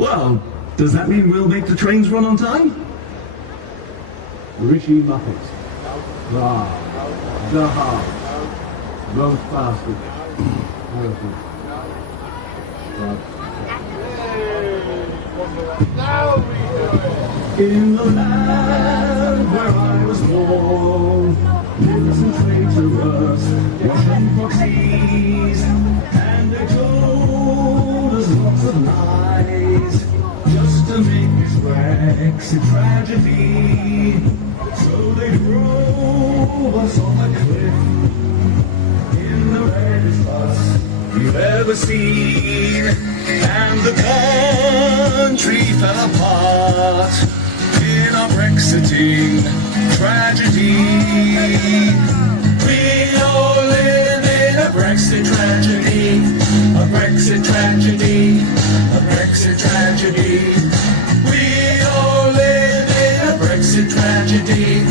Well, does that mean we'll make the trains run on time? Richie Muppets. Rah. Zaha. Those bastards. In the land where I was born, innocent traitorous Russian proxies, and they told us lots of lies, just to make this Brexit tragedy. So they drove us on the cliff, in the reddest bus you've ever seen, and the country fell apart in our Brexiting tragedy. We all live in a Brexit tragedy, a Brexit tragedy, a Brexit tragedy. We all live in a Brexit tragedy, a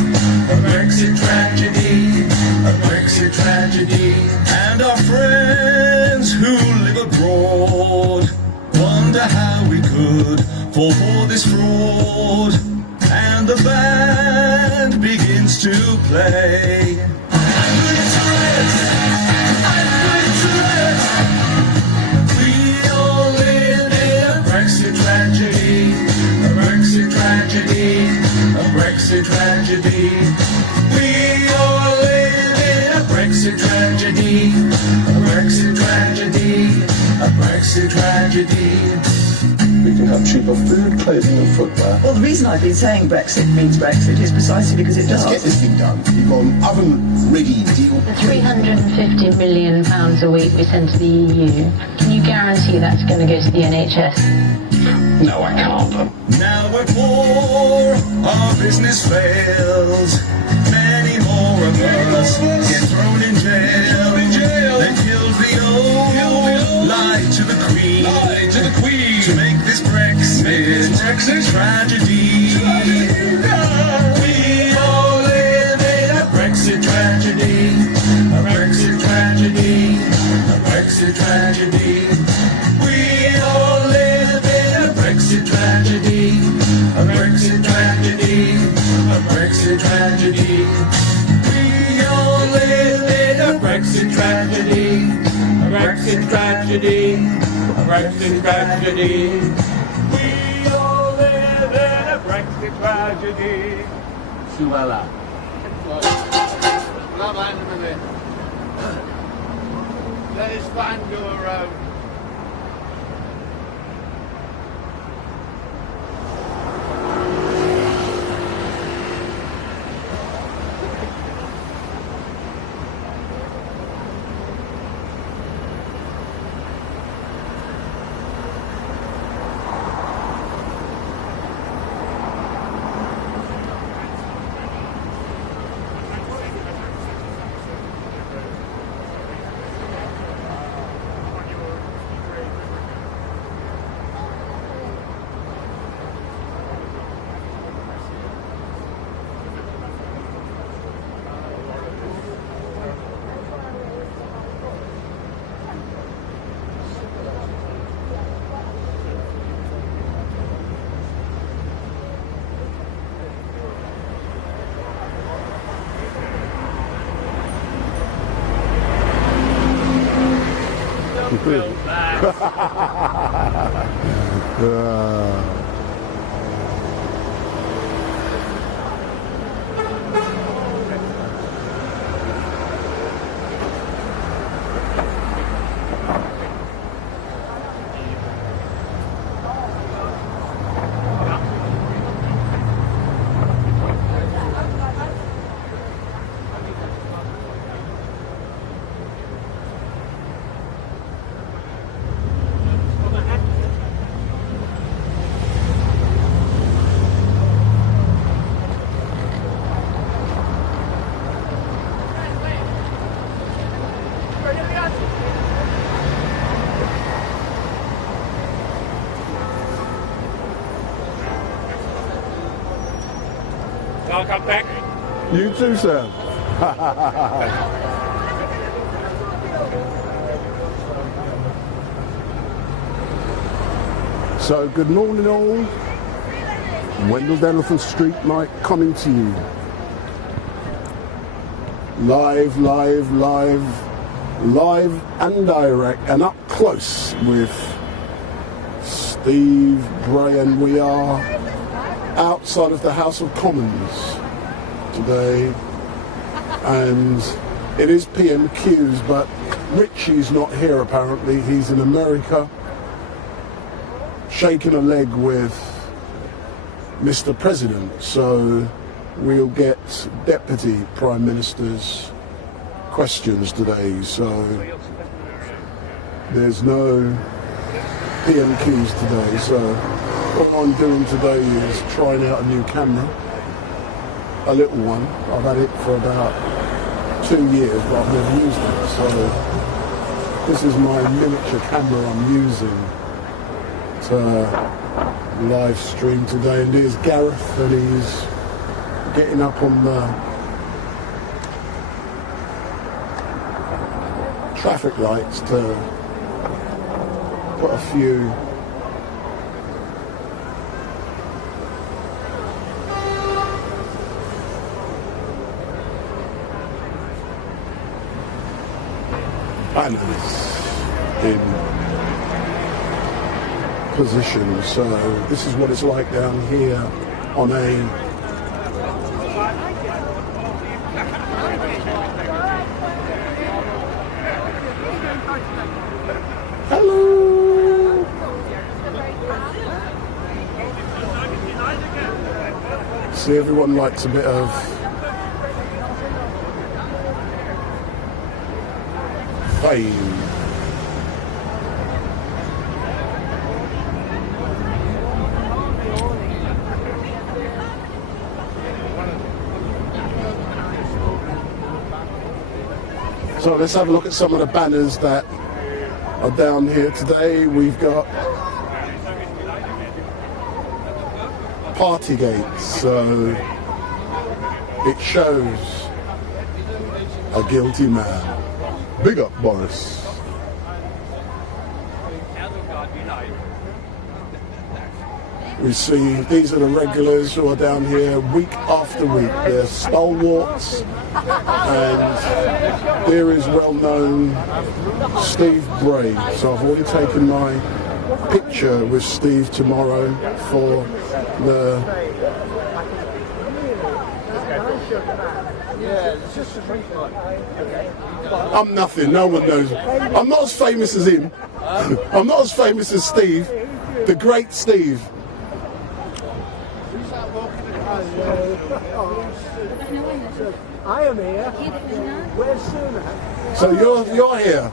Brexit tragedy, a Brexit tragedy. And our friends who live abroad wonder how we could fall for this fraud. And the band begins to play. I'm glitterous, I'm glitterous. We all live in a Brexit tragedy, a Brexit tragedy, a Brexit tragedy. We all live in a Brexit tragedy, a Brexit tragedy, a Brexit tragedy. We can have cheaper food, clothing and footwear. Well, the reason I've been saying Brexit means Brexit is precisely because it does. Let's get this thing done. We've got an oven-ready deal. The £350 million a week we send to the EU, can you guarantee that's going to go to the NHS? No, I can't. Now we're poor, our business fails. Many more of us get thrown in jail. They killed the old, lied to the Queen, to make this Brexit tragedy. We all live in a Brexit tragedy, a Brexit tragedy, a Brexit tragedy. We all live in a Brexit tragedy, a Brexit tragedy, a Brexit tragedy. We all live in a Brexit tragedy, a Brexit tragedy, a Brexit tragedy. We all live in a Brexit tragedy. Suella. Love hand a minute. Let his fan go around. I'll come back. You too, Sam. So good morning all. Wendell Daniel from StreetMic coming to you. Live and direct and up close with Steve Bray, and we are outside of the House of Commons today, and it is PMQs, but Richie's not here apparently. He's in America shaking a leg with Mr. President, so we'll get Deputy Prime Minister's questions today, so there's no PMQs today. So what I'm doing today is trying out a new camera, a little one. I've had it for about 2 years, but I've never used it, so this is my miniature camera I'm using to live stream today. And there's Gareth, and he's getting up on the traffic lights to put a few banners in position. So this is what it's like down here on a hello. See, everyone likes a bit of fame. So let's have a look at some of the banners that are down here today. We've got Partygate, so it shows a guilty man. Big up, Boris. We see these are the regulars who are down here week after week. They're stalwarts, and there is well-known Steve Bray. So I've already taken my picture with Steve tomorrow for the I'm nothing, no one knows. I'm not as famous as him. I'm not as famous as Steve, the great Steve. I am here. Where's Sunak? So you're here.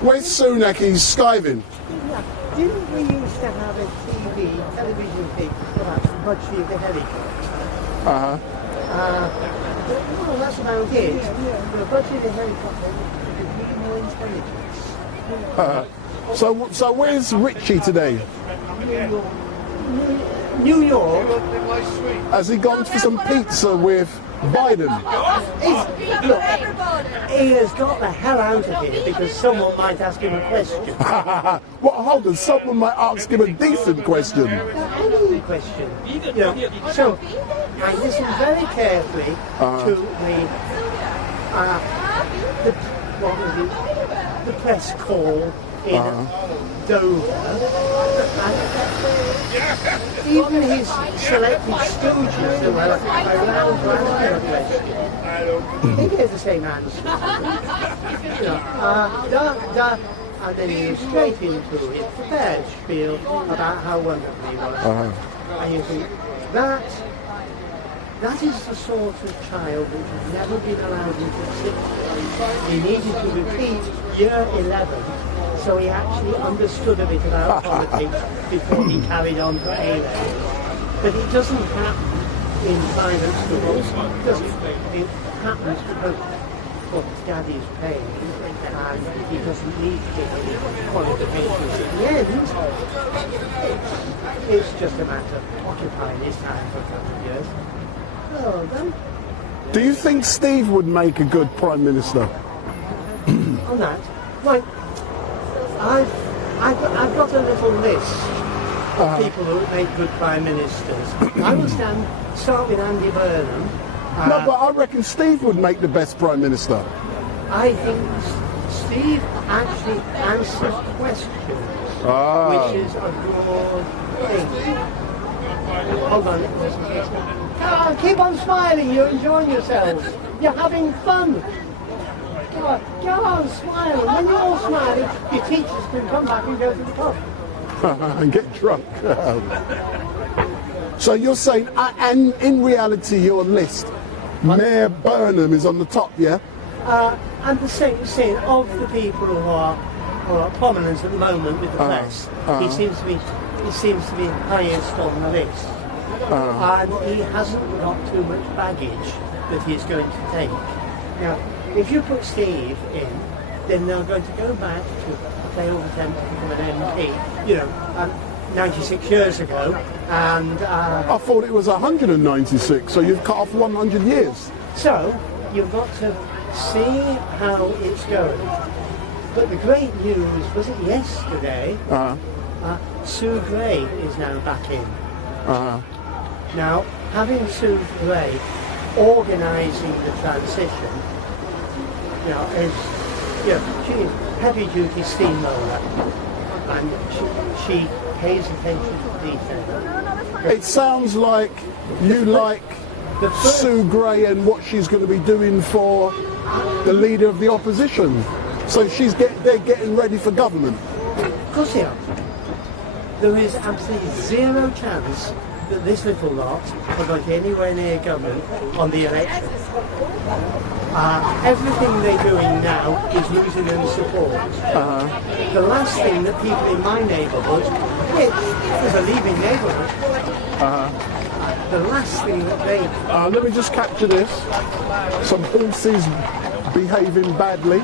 Where's Sunak? He's skiving. Didn't we used to have a television thing about Richie the helicopter? Well, that's about it. The Richie the helicopter could be more intelligence. So where's Richie today? New York. Has he gone for some pizza with Biden? Look, he has got the hell out of here because someone might ask him a question. Well, hold on, someone might ask him a decent question. Any question. You know, so I listened very carefully to the press call in Dover. Even his selected stooges who were around to ask him a question, he gave the same answer. You know, and then he was straight into it, prepared spiel about how wonderful he was. And you think, that is the sort of child which has never been allowed into sixth grade. He needed to repeat year 11, so he actually understood a bit about politics before he carried on to A-level. But it doesn't happen in private schools. It happens because daddy's paying, and he doesn't need to get any qualifications at the end. It's just a matter of occupying his time for a couple of years. Well done. Do you think Steve would make a good Prime Minister? On that, right, I've got a little list people who make good prime ministers. I will start with Andy Burnham. No, but I reckon Steve would make the best Prime Minister. I think Steve actually answers questions, which is a broad thing. Hold on. Come on, keep on smiling, you're enjoying yourselves. You're having fun. Go on, smile. When you're all smiling, your teachers can come back and go to the pub. And get drunk. So you're saying, and in reality, your list, Mayor Burnham is on the top, yeah? And the same of the people who are prominent at the moment with the press, he seems to be highest on the list. And he hasn't got too much baggage that he's going to take. Now, if you put Steve in, then they're going to go back to a failed attempt to become an MP, 96 years ago, and... I thought it was 196, so you've cut off 100 years. So, you've got to see how it's going. But the great news, was it yesterday, Sue Bray is now back in. Now, having Sue Bray organising the transition, she is heavy-duty steamroller, and she pays attention to detail. It sounds like you like Sue Gray and what she's going to be doing for the leader of the opposition. So they're getting ready for government. Of course they are. There is absolutely zero chance that this little lot are going to anywhere near government on the election. Everything they're doing now is losing them support. The last thing that people in my neighbourhood, which is a leaving neighbourhood, the last thing that they... let me just capture this. Some horses behaving badly.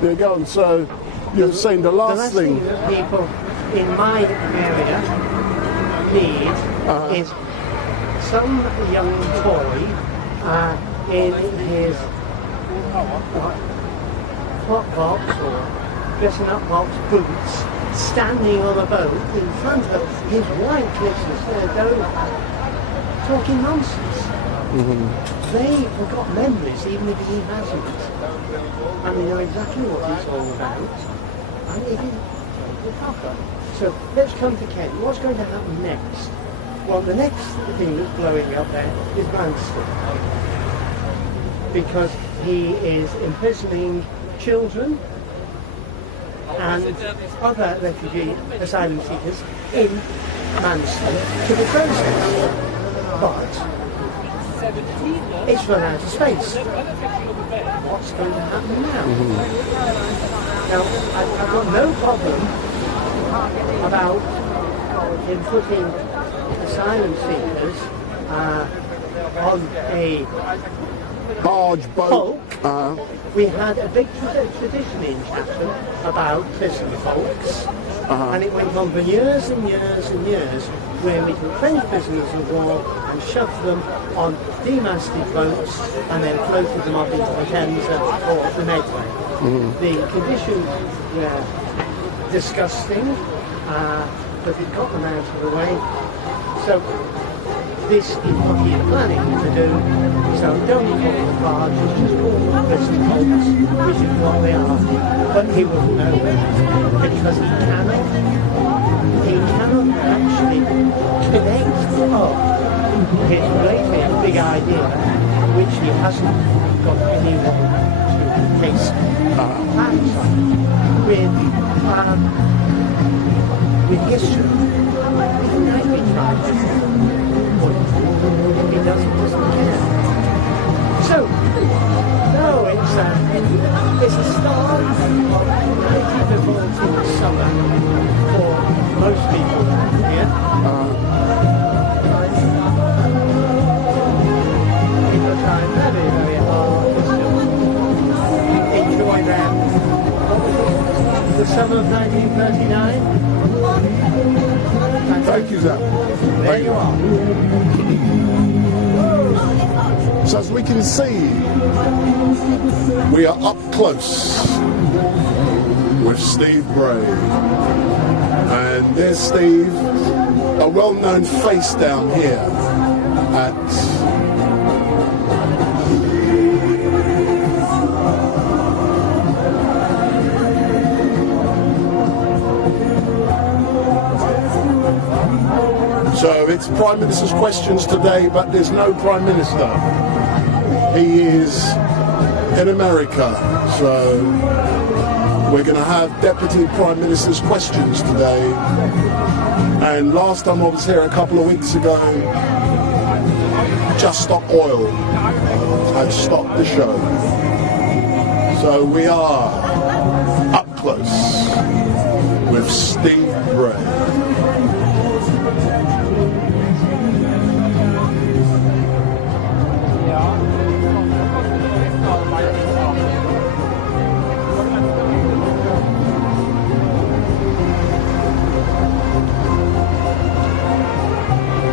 There you go. And so you're saying the last thing that people in my area need is some young boy in his hot box or dressing up box boots, standing on a boat in front of his white missus, talking nonsense. They have got memories, even if he hasn't. And they know exactly what it's all about. And it is proper. So let's come to Kent. What's going to happen next? Well, the next thing that's blowing up there is Manchester. Because he is imprisoning children and other refugee asylum seekers in Manchester to be processed. But it's run out of space. What's going to happen now? Now, I've got no problem about him putting asylum seekers on a barge boat. We had a big tradition in Chatham about prison folks, and it went on for years and years and years, where we took French prisoners of war and shoved them on demasted boats and then floated them off into the Thames or the Medway. The conditions were disgusting, but it got them out of the way. So this is what he's planning to do. So don't call them barges, just call them prison boats, which is what they are. But he wouldn't know because he cannot actually connect up his great big idea, which he hasn't got anyone to taste facts on, with history. He doesn't care. So, no, it's a start of revolting summer for most people here. People try very, very hard to enjoy them. The summer of 1939. Thank you, Zach. There you are. So as we can see, We are up close with Steve Bray. And there's Steve, a well-known face down here at so it's Prime Minister's questions today, but there's no Prime Minister. He is in America, so we're going to have Deputy Prime Minister's questions today. And last time I was here a couple of weeks ago, Just Stop Oil had stopped the show. So we are up close with Steve Bray.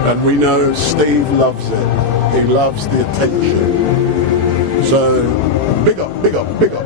And we know Steve loves it. He loves the attention. So, big up, big up, big up.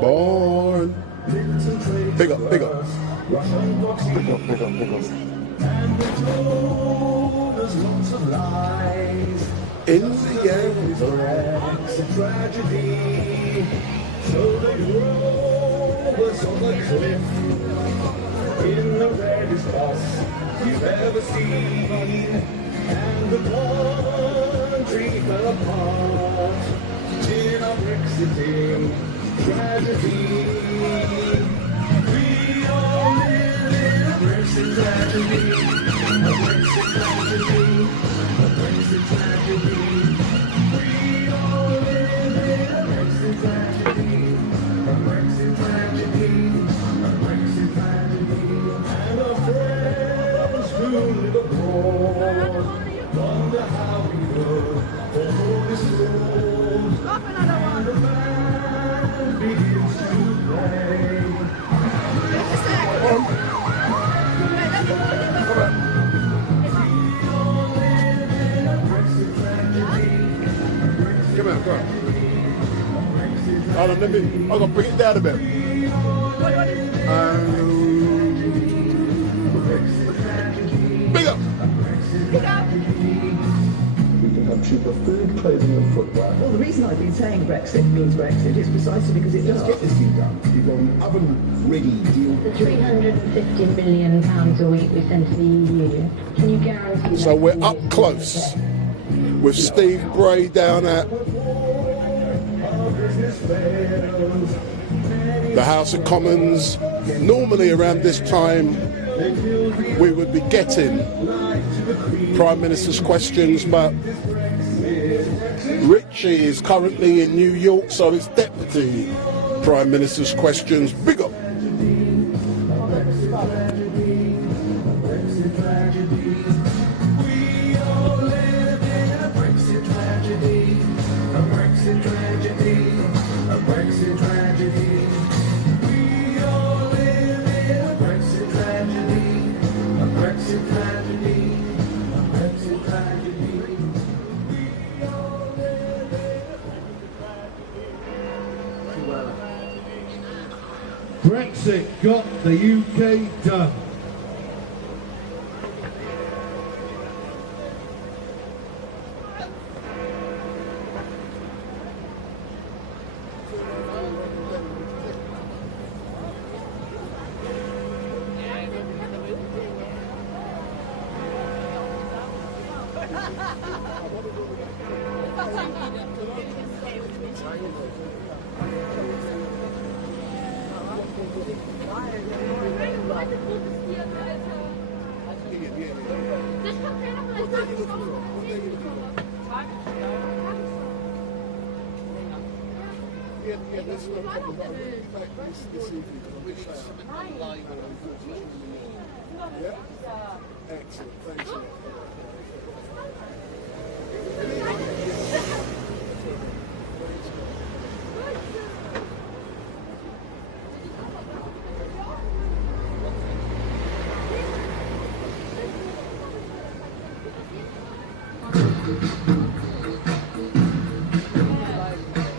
Born. Big up, big up. Big up, big up, big up. In the end, it's a tragedy. So they roll us on the cliff in the reddest bus you've ever seen, and the country fell apart in our Brexiting tragedy. We all live in a Brexit tragedy, a Brexit tragedy, a Brexit tragedy. We all live in a Brexit tragedy, a Brexit tragedy, a Brexit tragedy. And our friends who live abroad wonder how we could hold this road. And the band begins to play. Come on, come on. Hold on, I'm gonna bring it down a bit. Big up! We can have cheaper food, clothing and footwear. Well, the reason I've been saying Brexit means Brexit is precisely because it does. Get this deal done. You've got an oven-ready deal. The £350 million a week we send to the EU, can you guarantee that? So we're up close with Steve Bray down at the House of Commons. Normally around this time we would be getting Prime Minister's questions, but Richie is currently in New York, so it's Deputy Prime Minister's questions. Big up! Brexit got the UK done. Yeah, that's no problem. I'll be back this evening. Yeah? Excellent, thanks a lot.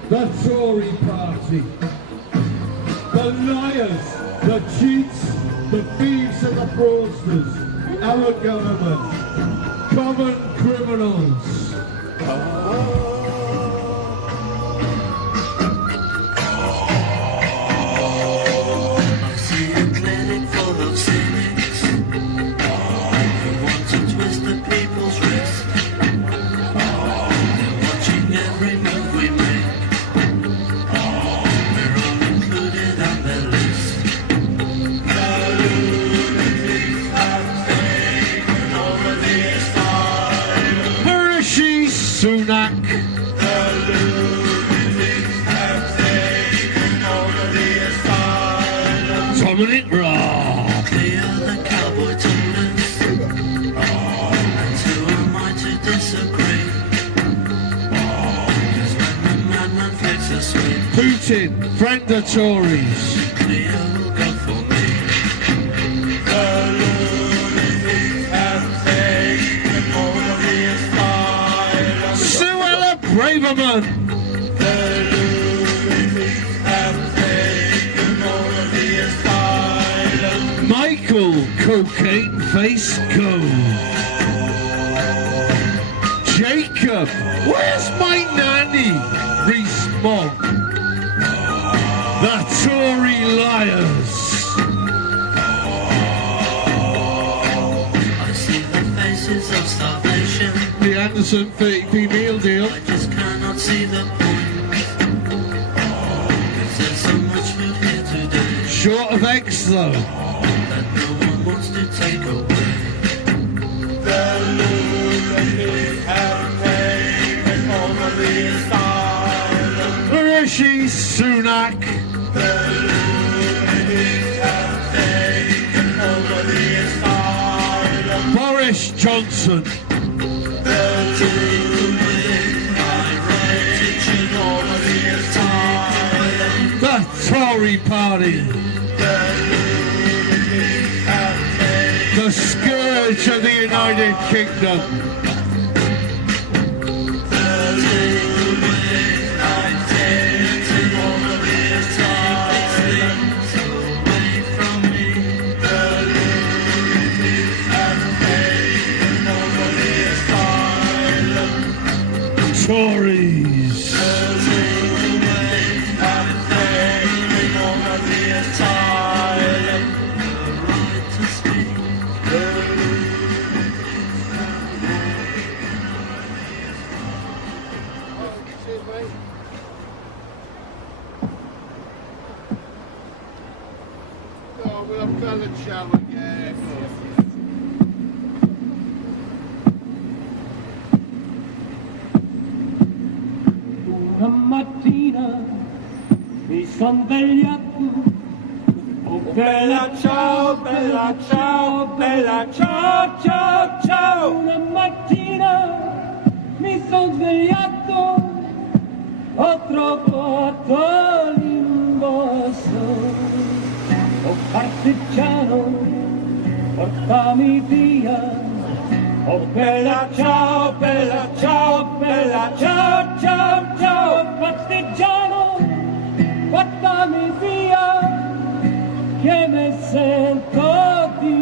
The Tory party, the liars, the cheats, the thieves and the fraudsters, our government, common criminals. I see a clinic full of cynics who want to twist the people's wrist. They're watching every move we make. We're all included on their list. The lunatics have taken over the asylum. Richie Sunak. The lunatics have taken over the asylum. Dominic Raab. Clear the cowboy told us. And who am I to disagree? 'Cause when the madman flicks a switch, Putin, friend of Tories. clear will go for me. The lunatics have taken over the asylum. Suella Braverman. The lunatics have taken over the asylum. Michael Cocaine Face Cove. Jacob, where's my nanny? Reese Mogg. The Tory liars. I see the faces of starvation. The Anderson 30p meal deal. I just cannot see the point. 'Cause there's so much food here today Short of eggs though. that no one wants to take away. The lunatics have taken over the asylum. Rishi Sunak. The lunatics have taken over the asylum. Boris Johnson. The lunatics have taken over the asylum. The Tory party. The scourge of the United Kingdom. Tories. Oh, we'll have a shower again. Una mattina mi son svegliato. Oh bella ciao, bella ciao, bella ciao, ciao, ciao. Una mattina mi son svegliato, ho trovato l'indosso. Oh partigiano, portami via. Oh bella ciao, bella ciao, bella ciao, ciao, ciao. Partigiano, portami via, che mi sento di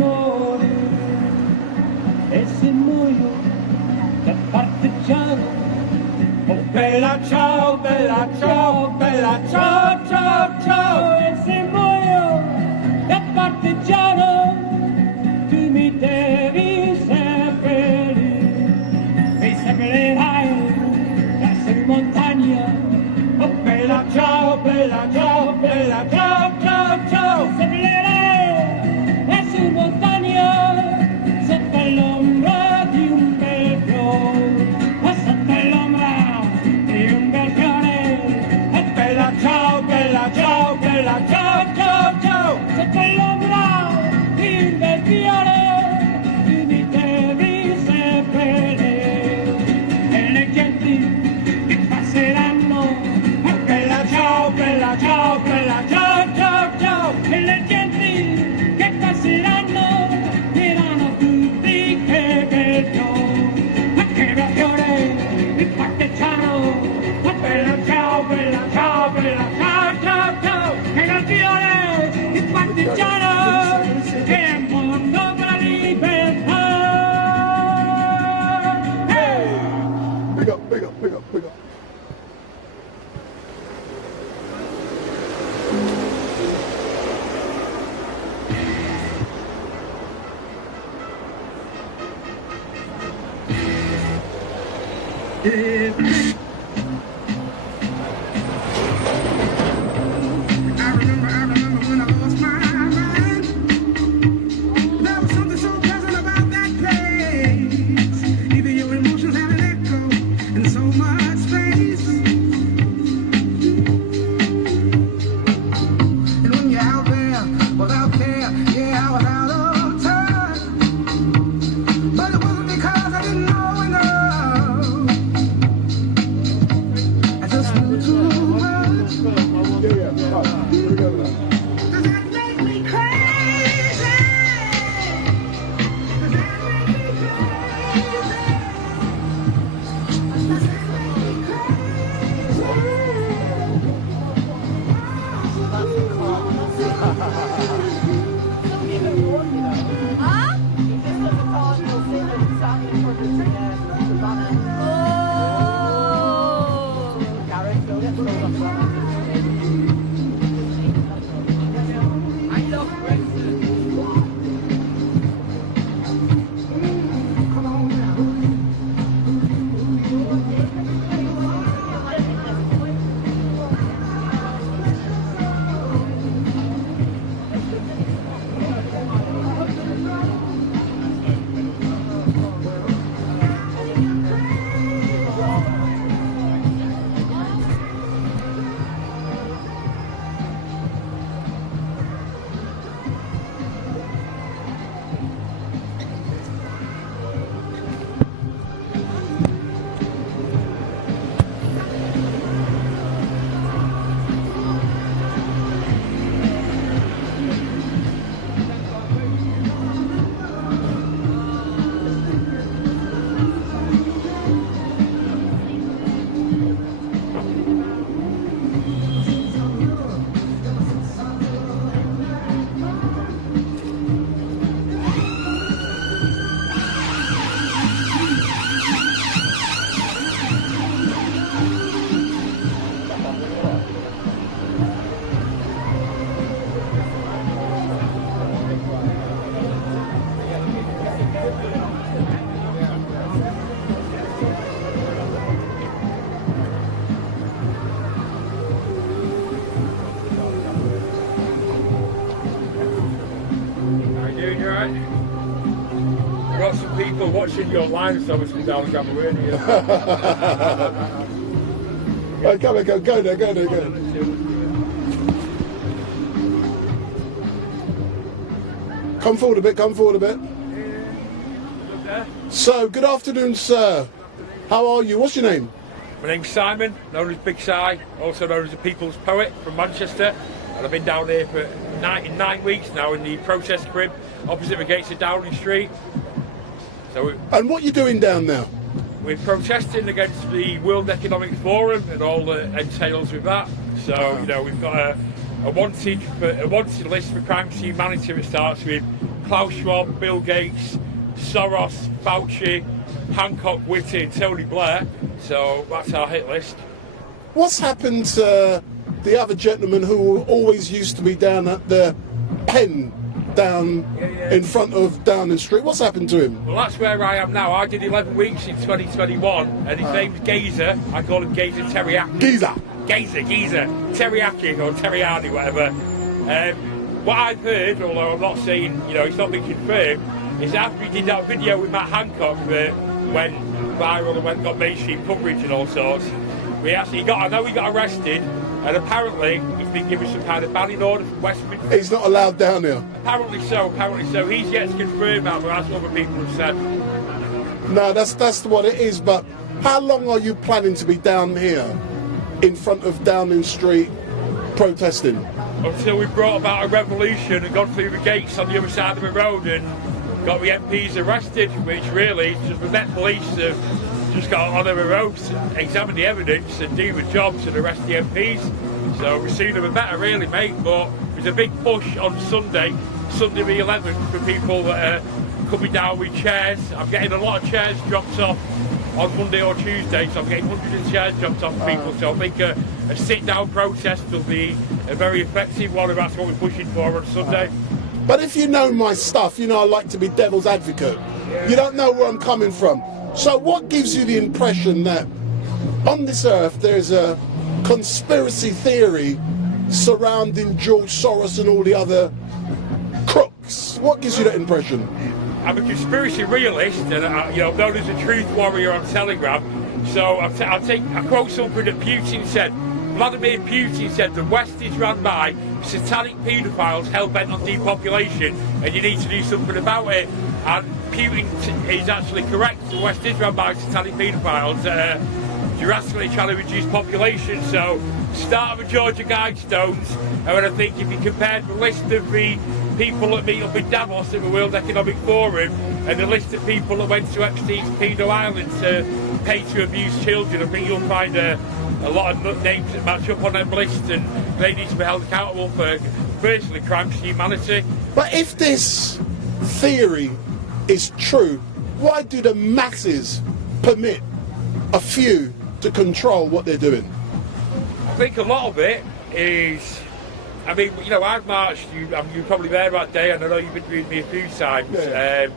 morire. E se muoio da partigiano, oh bella ciao, bella ciao, bella ciao, ciao, ciao. E se muoio da partigiano, tu mi devi seppellire. bella ciao, bella ciao, ciao, ciao. Seppellire è su montagna, sotto l'ombra di un bel fiore, sotto l'ombra di un bel fiore. Bella ciao, bella ciao, bella ciao, ciao, ciao. Sotto l'ombra di un bel fiore, tu mi devi seppellire, e le genti che passeranno. Bella ciao, bella ciao, bella ciao, ciao, ciao. E le genti che passeranno diranno tutti che bel fiore, ma che bel fiore, il partigiano. Bella ciao, bella ciao, bella ciao, ciao, ciao. Che bel fiore, il partigiano, che è un mondo per la libertà. Big up, big up, big up, big up. I remember when I lost my mind. There was something so pleasant about that place. Even your emotions have an echo in so much space. And when you're out there without care, yeah, I was out of touch. But it wasn't because I didn't know enough. I just knew too much. Does that make me crazy? Does that make me crazy? Does that make me Come on now. How you doing, you alright? I've got some people watching your line, so I was going down and grab a radio. Right, go there, go there, go there, go there. Come forward a bit, come forward a bit. Look there. So, good afternoon, sir. How are you? What's your name? My name's Simon, known as Big Si, also known as the People's Poet from Manchester. And I've been down here for 9 weeks now in the protest crib opposite the gates of Downing Street. So And what you doing down there? we're protesting against the World Economic Forum and all that entails with that. So you know we've got a wanted list for crimes to humanity that starts with Klaus Schwab, Bill Gates, Soros, Fauci, Hancock, Whitty, and Tony Blair. So that's our hit list. What's happened to the other gentleman who always used to be down at the pen down in front of Downing Street? What's happened to him? Well, that's where I am now. I did 11 weeks in 2021, and his name's Gazer. I call him Gazer Teriyaki. Geezer. geezer, teriyaki or teriyaki, whatever. What I've heard, although I'm not saying, you know, it's not been confirmed, is after he did that video with Matt Hancock that went viral and got mainstream coverage and all sorts, I know he got arrested, and apparently he's been given some kind of banning order from Westminster. He's not allowed down here. Apparently so. He's yet to confirm that, but that's what other people have said. No, that's what it is. But how long are you planning to be down here in front of Downing Street protesting? Until we brought about a revolution and gone through the gates on the other side of the road and got the MPs arrested, which really is just the Met Police have just got on the road, examine the evidence and do the jobs and arrest the MPs. So the sooner the better, really, mate. But there's a big push on Sunday the 11th, for people that are coming down with chairs. I'm getting a lot of chairs dropped off on Monday or Tuesday, so I'm getting hundreds of chairs dropped off for people. So I think a sit-down protest will be a very effective one, and that's what we're pushing for on Sunday. But if you know my stuff, you know I like to be devil's advocate. Yeah. You don't know where I'm coming from. So what gives you the impression that on this earth there's a conspiracy theory surrounding George Soros and all the other crooks? What gives you that impression? I'm a conspiracy realist, and I'm known as a truth warrior on Telegram. So I quote something that Putin said. Vladimir Putin said the West is run by satanic paedophiles hell-bent on depopulation, and you need to do something about it. And Putin is actually correct. The West is run by satanic paedophiles, drastically trying to reduce population. So start of the Georgia Guidestones, and I think if you compared the list of the people that meet up in Davos at the World Economic Forum and the list of people that went to Epstein's Pedo Island to pay to abuse children, I think you'll find a lot of names that match up on that list, and they need to be held accountable for, firstly, crimes to humanity. But if this theory is true, why do the masses permit a few to control what they're doing? I think a lot of it is, I mean, I've marched, you were probably there that day, and I know you've been with me a few times. Yeah.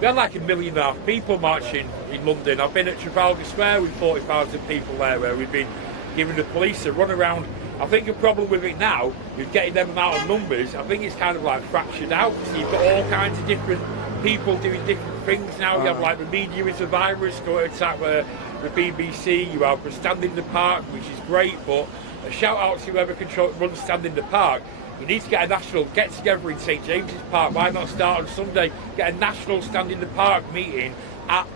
We had like 1.5 million people marching in London. I've been at Trafalgar Square with 40,000 people there, where we've been giving the police a run around. I think the problem with it now, with getting them amount of numbers, I think it's kind of like fractured out. So you've got all kinds of different people doing different things now. You have like the media is a virus, go to attack the BBC. You have the Stand in the Park, which is great, but a shout out to whoever runs Stand in the Park. You need to get a national get together in St James's Park. Why not start on Sunday? Get a national Stand in the Park meeting at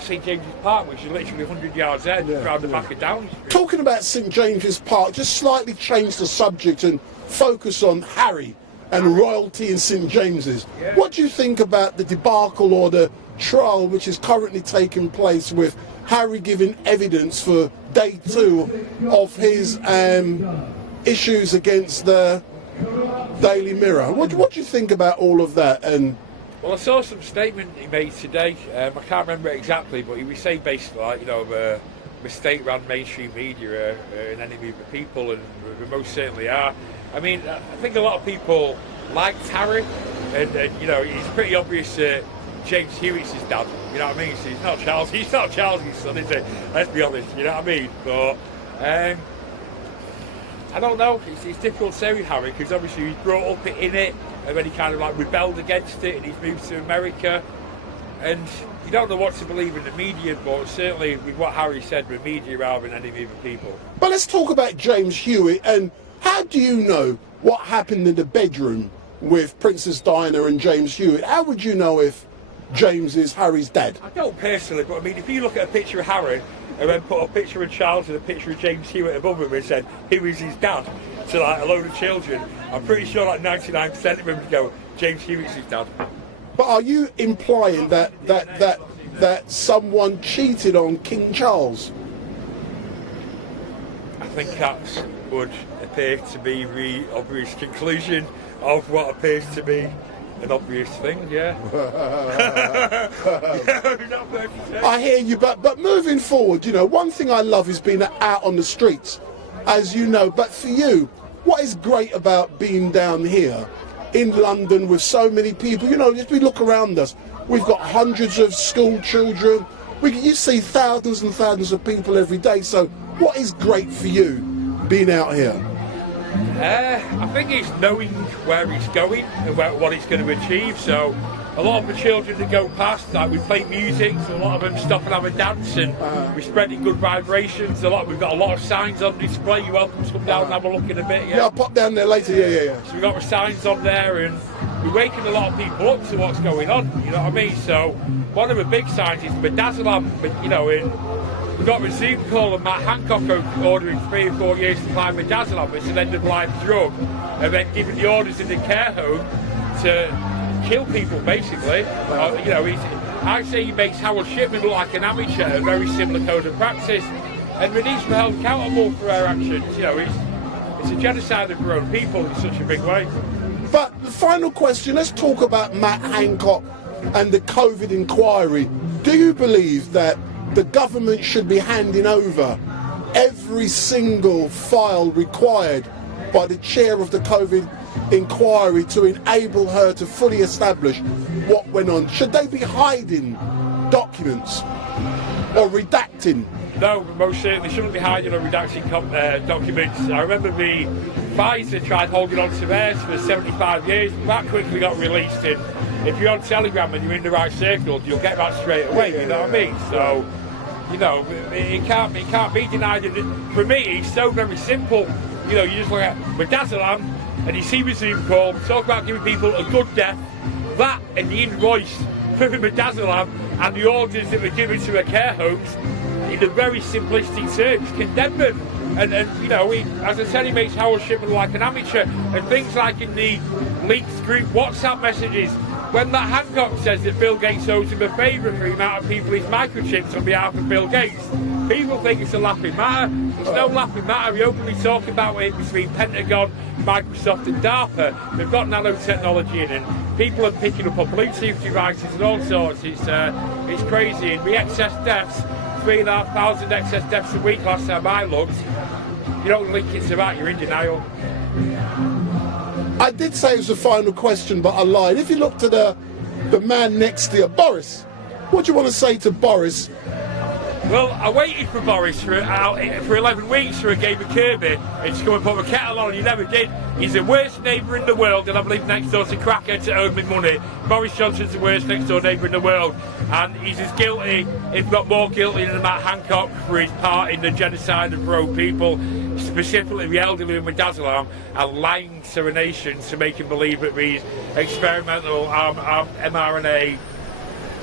St James's Park, which is literally 100 yards there, around the back of Downing Street. Talking about St James's Park, just slightly change the subject and focus on Harry and royalty in St James's. Yeah. What do you think about the debacle or the trial which is currently taking place with Harry giving evidence for day 2 of his issues against the Daily Mirror? What do you think about all of that? And well, I saw some statement he made today. I can't remember it exactly, but he was saying basically, like, the state-run mainstream media are an enemy of the people, and they most certainly are. I mean, I think a lot of people liked Harry, and it's pretty obvious that James Hewitt's his dad. You know what I mean? So he's not Charles' son, is he? Let's be honest. You know what I mean? But I don't know. It's difficult to say with Harry, because obviously he's brought up in it, and then he kind of like rebelled against it, and he's moved to America, and you don't know what to believe in the media, but certainly with what Harry said, the media are an enemy of the people. But let's talk about James Hewitt, and how do you know what happened in the bedroom with Princess Diana and James Hewitt? How would you know if James is Harry's dad? I don't personally, but I mean, if you look at a picture of Harry and then put a picture of Charles and a picture of James Hewitt above him and said, who is his dad, to like a load of children, I'm pretty sure like 99% of them would go, James Hewitt's his dad. But are you implying that someone cheated on King Charles? I think that would appear to be the obvious conclusion of what appears to be an obvious thing, yeah. I hear you, but moving forward, one thing I love is being out on the streets, as you know. But for you, what is great about being down here in London with so many people? If we look around us, we've got hundreds of school children. You see thousands and thousands of people every day. So what is great for you being out here? I think it's knowing where it's going and what it's going to achieve. So a lot of the children that go past, like we play music, so a lot of them stop and have a dance, and we're spreading good vibrations. We've got a lot of signs on display. You're welcome to come down and have a look in a bit. Yeah, I'll pop down there later. Yeah. So we've got the signs on there, and we're waking a lot of people up to what's going on. You know what I mean? So one of the big signs is the Dazzle, you know, we've got the Zoom call of Matt Hancock ordering 3 or 4 years to buy Midazolam. It's an end-of-life drug, and then giving the orders in the care home to kill people, basically. You know, I say he makes Howard Shipman look like an amateur, a very similar code of practice, and we need to be held accountable for our actions. You know, it's a genocide of our own people in such a big way. But the final question, let's talk about Matt Hancock and the COVID inquiry. Do you believe that the government should be handing over every single file required by the chair of the COVID inquiry to enable her to fully establish what went on? Should they be hiding documents or redacting? No, most certainly shouldn't be hiding or redacting documents. I remember the Pfizer tried holding on to theirs for 75 years. That quickly got released. And if you're on Telegram and you're in the right circle, you'll get that straight away. You know what I mean? So, you know, it can't be denied. For me, it's so very simple. You know, you just look at Midazolam and you see the Zoom call, talk about giving people a good death. That and the invoice for the Midazolam and the orders that were given to the care homes, in a very simplistic terms, condemn them. And you know, as I said, he makes Howard Shipman like an amateur. And things like in the leaked group WhatsApp messages, when Matt Hancock says that Bill Gates owes him a favour for the amount of people he's microchipped on behalf of Bill Gates, people think it's a laughing matter. It's no laughing matter. We openly talk about it between Pentagon, Microsoft and DARPA. They've got nanotechnology in it. People are picking up on Bluetooth devices and all sorts. It's crazy. And the excess deaths, 3,500 excess deaths a week last time I looked. You don't link it to that, you're in denial. I did say it was the final question, but I lied. If you look to the man next to you, Boris, what do you want to say to Boris? Well, I waited for Boris for 11 weeks for a game of Kirby and to come and put a kettle on, and he never did. He's the worst neighbour in the world, and I believe next door to crackheads that owe me money. Boris Johnson's the worst next door neighbour in the world, and he's as guilty, if not more guilty, than Matt Hancock for his part in the genocide of our own people, specifically the elderly and Midazolam, and lying to the nation to make him believe that these experimental mRNA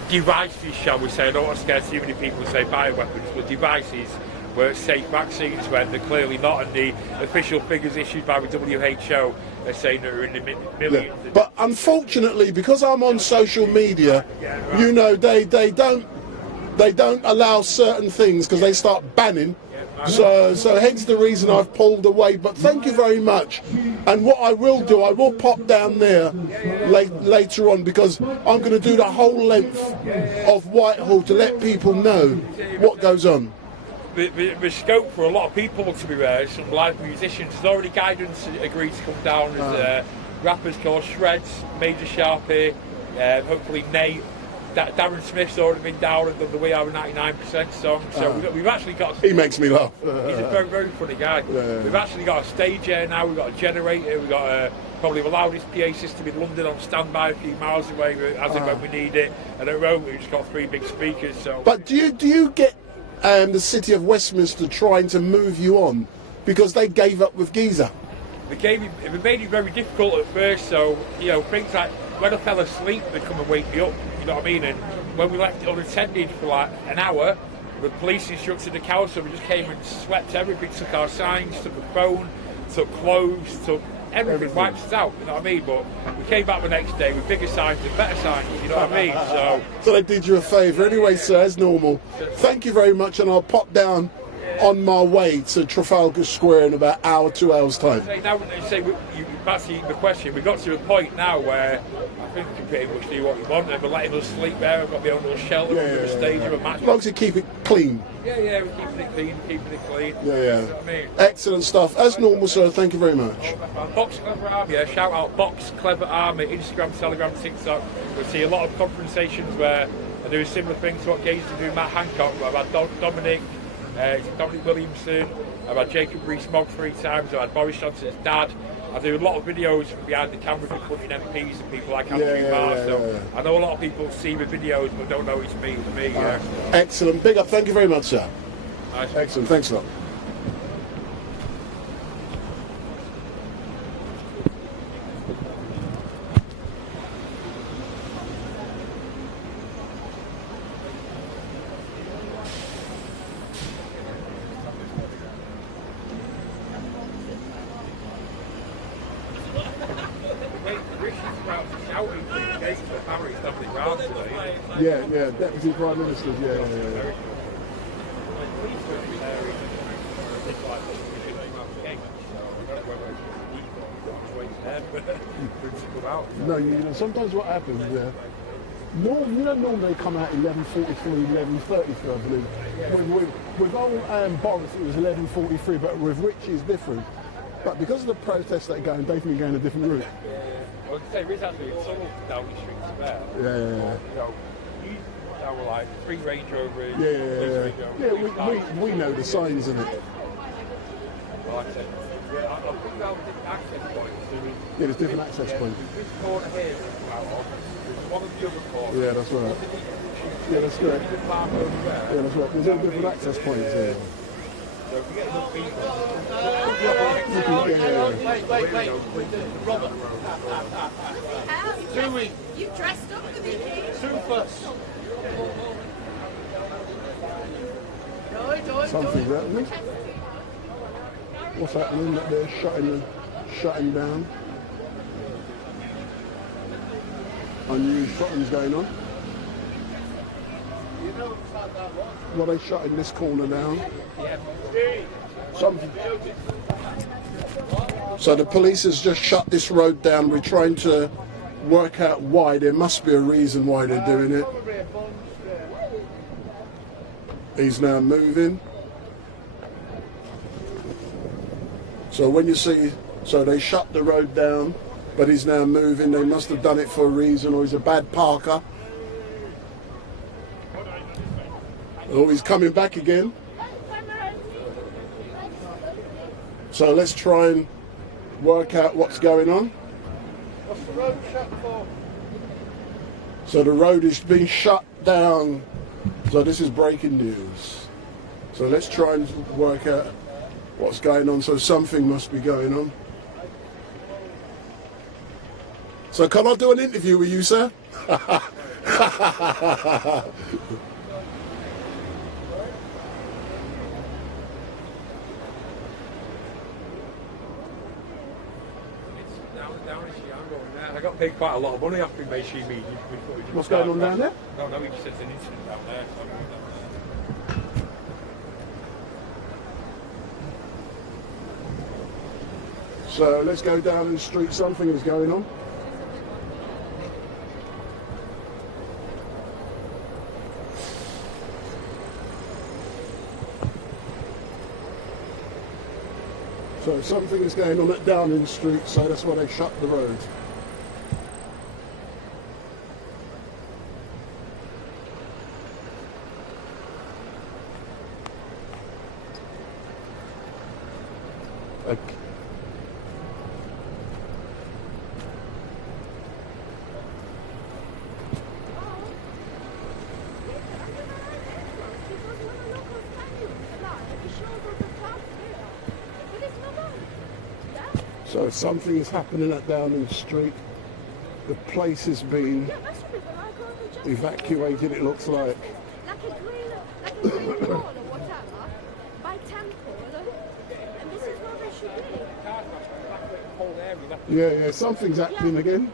devices, shall we say, I don't want to scare too many people to say bioweapons, but devices were safe vaccines when they're clearly not, and the official figures issued by the WHO are saying they're in the millions. Yeah. But unfortunately, because I'm on social media, you know, they don't allow certain things because they start banning. So hence the reason I've pulled away. But thank you very much. And what I will do, I will pop down there later on, because I'm going to do the whole length of Whitehall to let people know what goes on. The scope for a lot of people to be there, some live musicians. There's already guidance agreed to come down as rappers called Shreds, Major Sharpie, hopefully Nate. Darren Smith's already been down and done the We Are 99% song, so we've actually got... He makes me laugh. He's a very, very funny guy. Yeah. We've actually got a stage here now, we've got a generator, we've got probably the loudest PA system in London on standby a few miles away, as and when we need it, and at home we've just got 3 big speakers. So. But do you get the City of Westminster trying to move you on because they gave up with Giza? They made it very difficult at first, so, you know, things like when I fell asleep, they'd come and wake me up, you know what I mean? And when we left it unattended for like an hour, the police instructed the council, we just came and swept everything, took our signs, took the phone, took clothes, took everything, wiped us out, you know what I mean? But we came back the next day with bigger signs and better signs, you know what I mean? So they did you a favour. Anyway, sir, as normal, thank you very much, and I'll pop down on my way to Trafalgar Square in about an hour, 2 hours time. Back to the question, we got to a point now where I think we can pretty much do what we want, and we're letting us sleep there. I've got my own little shelter under the stage of a match. As long as you keep it clean. Yeah, we're keeping it clean, Yeah. You know what I mean? Excellent stuff. As normal, sir, thank you very much. Box Clever Army, shout out Box Clever Army, Instagram, Telegram, TikTok. We'll see a lot of conversations where I do similar things to what Gaze did with Matt Hancock, but I've had Dominic, Dominic Williamson. I've had Jacob Rees-Mogg 3 times. I've had Boris Johnson's dad. I do a lot of videos from behind the camera confronting MPs and people like Andrew Marr. So I know a lot of people see the videos but don't know it's me. Excellent. Big up. Thank you very much, sir. Nice. Excellent. Thanks a lot. Yeah, Deputy Prime Ministers, yeah. No, you know, sometimes what happens, normally they come out 11:43, 11:33, I believe. With old Boris, it was 11:43, but with Richie it's different. But because of the protests that are going, they've been going a different route. Well, there is actually a tunnel down the streets there. Yeah. You know, there were like 3 Range Rovers. Yeah, we know the signs in it. Well, like I said, I'll bring down the access points. Yeah, there's different access points. This corner here is out of. There's one of the other corners. Yeah, that's right. Yeah, that's correct. Yeah, that's right. There's all different access points here. So if we get enough people. Wait. Robert. Doing. You dressed up for the occasion. Super. Something's happening. What's happening? That they're shutting down. Unused something's going on. Well, they shutting this corner down. Something. So the police has just shut this road down. We're trying to work out why. There must be a reason why they're doing it. He's now moving. So when you see, so they shut the road down, but he's now moving. They must have done it for a reason, or he's a bad parker. Oh, he's coming back again. So let's try and work out what's going on. What's the road shut for? So the road is being shut down. So this is breaking news. So let's try and work out what's going on. So something must be going on. So can I do an interview with you, sir? I got paid quite a lot of money off in mainstream media. What's going on down there? No, he just said there's an incident down there. So I'm going down there. So let's go down the street. Something is going on. So something is going on at Downing Street, so that's why they shut the road. Okay. So something is happening at Downing Street. The place is being evacuated, it looks like. Like a green wall or whatever, by temple, and this is where they should be. Yeah, something's happening again.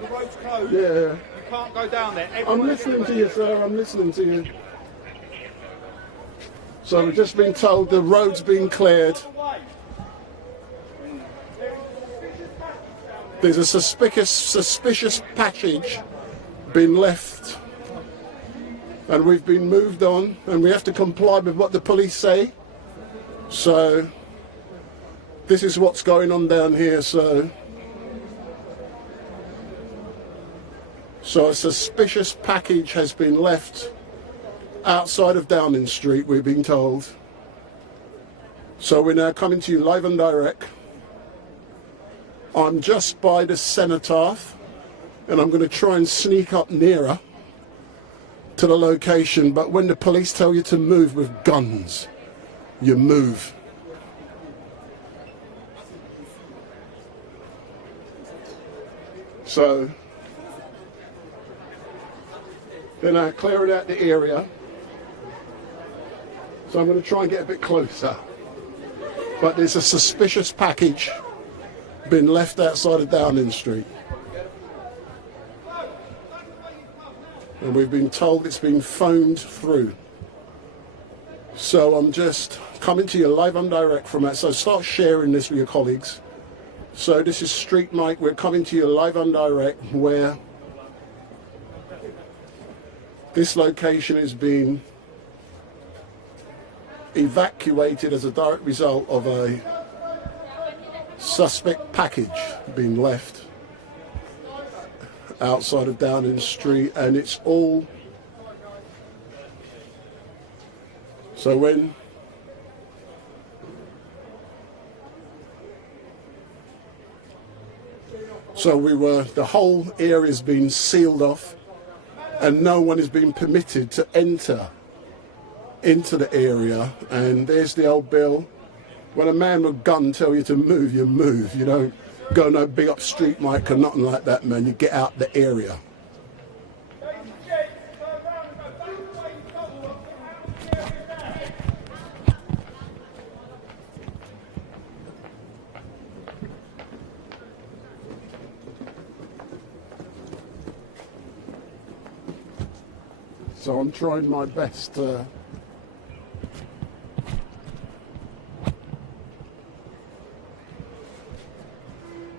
The road's closed. Yeah. You can't go down there. I'm listening to you, sir. I'm listening to you. So we've just been told the road's been cleared. There's a suspicious passage been left, and we've been moved on, and we have to comply with what the police say. So this is what's going on down here. So a suspicious package has been left outside of Downing Street, we're being told. So we're now coming to you live and direct. I'm just by the cenotaph, and I'm going to try and sneak up nearer to the location, but when the police tell you to move with guns, you move. So then I cleared out the area. So I'm going to try and get a bit closer. But there's a suspicious package been left outside of Downing Street. And we've been told it's been phoned through. So I'm just coming to you live and direct from that. So start sharing this with your colleagues. So this is StreetMic. We're coming to you live and direct where this location is being evacuated as a direct result of a suspect package being left outside of Downing Street, and it's all so when the whole area's been sealed off and no one has been permitted to enter into the area. And there's the old bill. When a man with a gun tell you to move, you move. You don't go no big up StreetMic or nothing like that, man. You get out the area. So I'm trying my best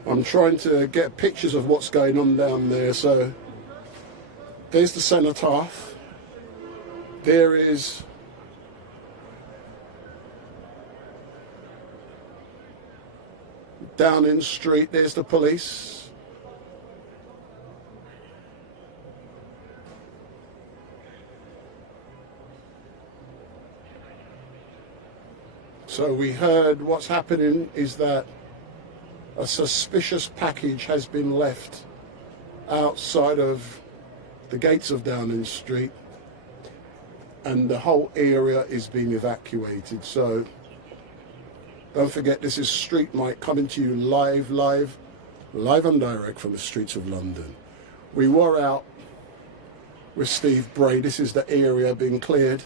I'm trying to get pictures of what's going on down there. So there's the cenotaph. There is Downing Street. There's the police. So we heard what's happening is that a suspicious package has been left outside of the gates of Downing Street and the whole area is being evacuated. So don't forget, this is StreetMic coming to you live and direct from the streets of London. We were out with Steve Bray. This is the area being cleared.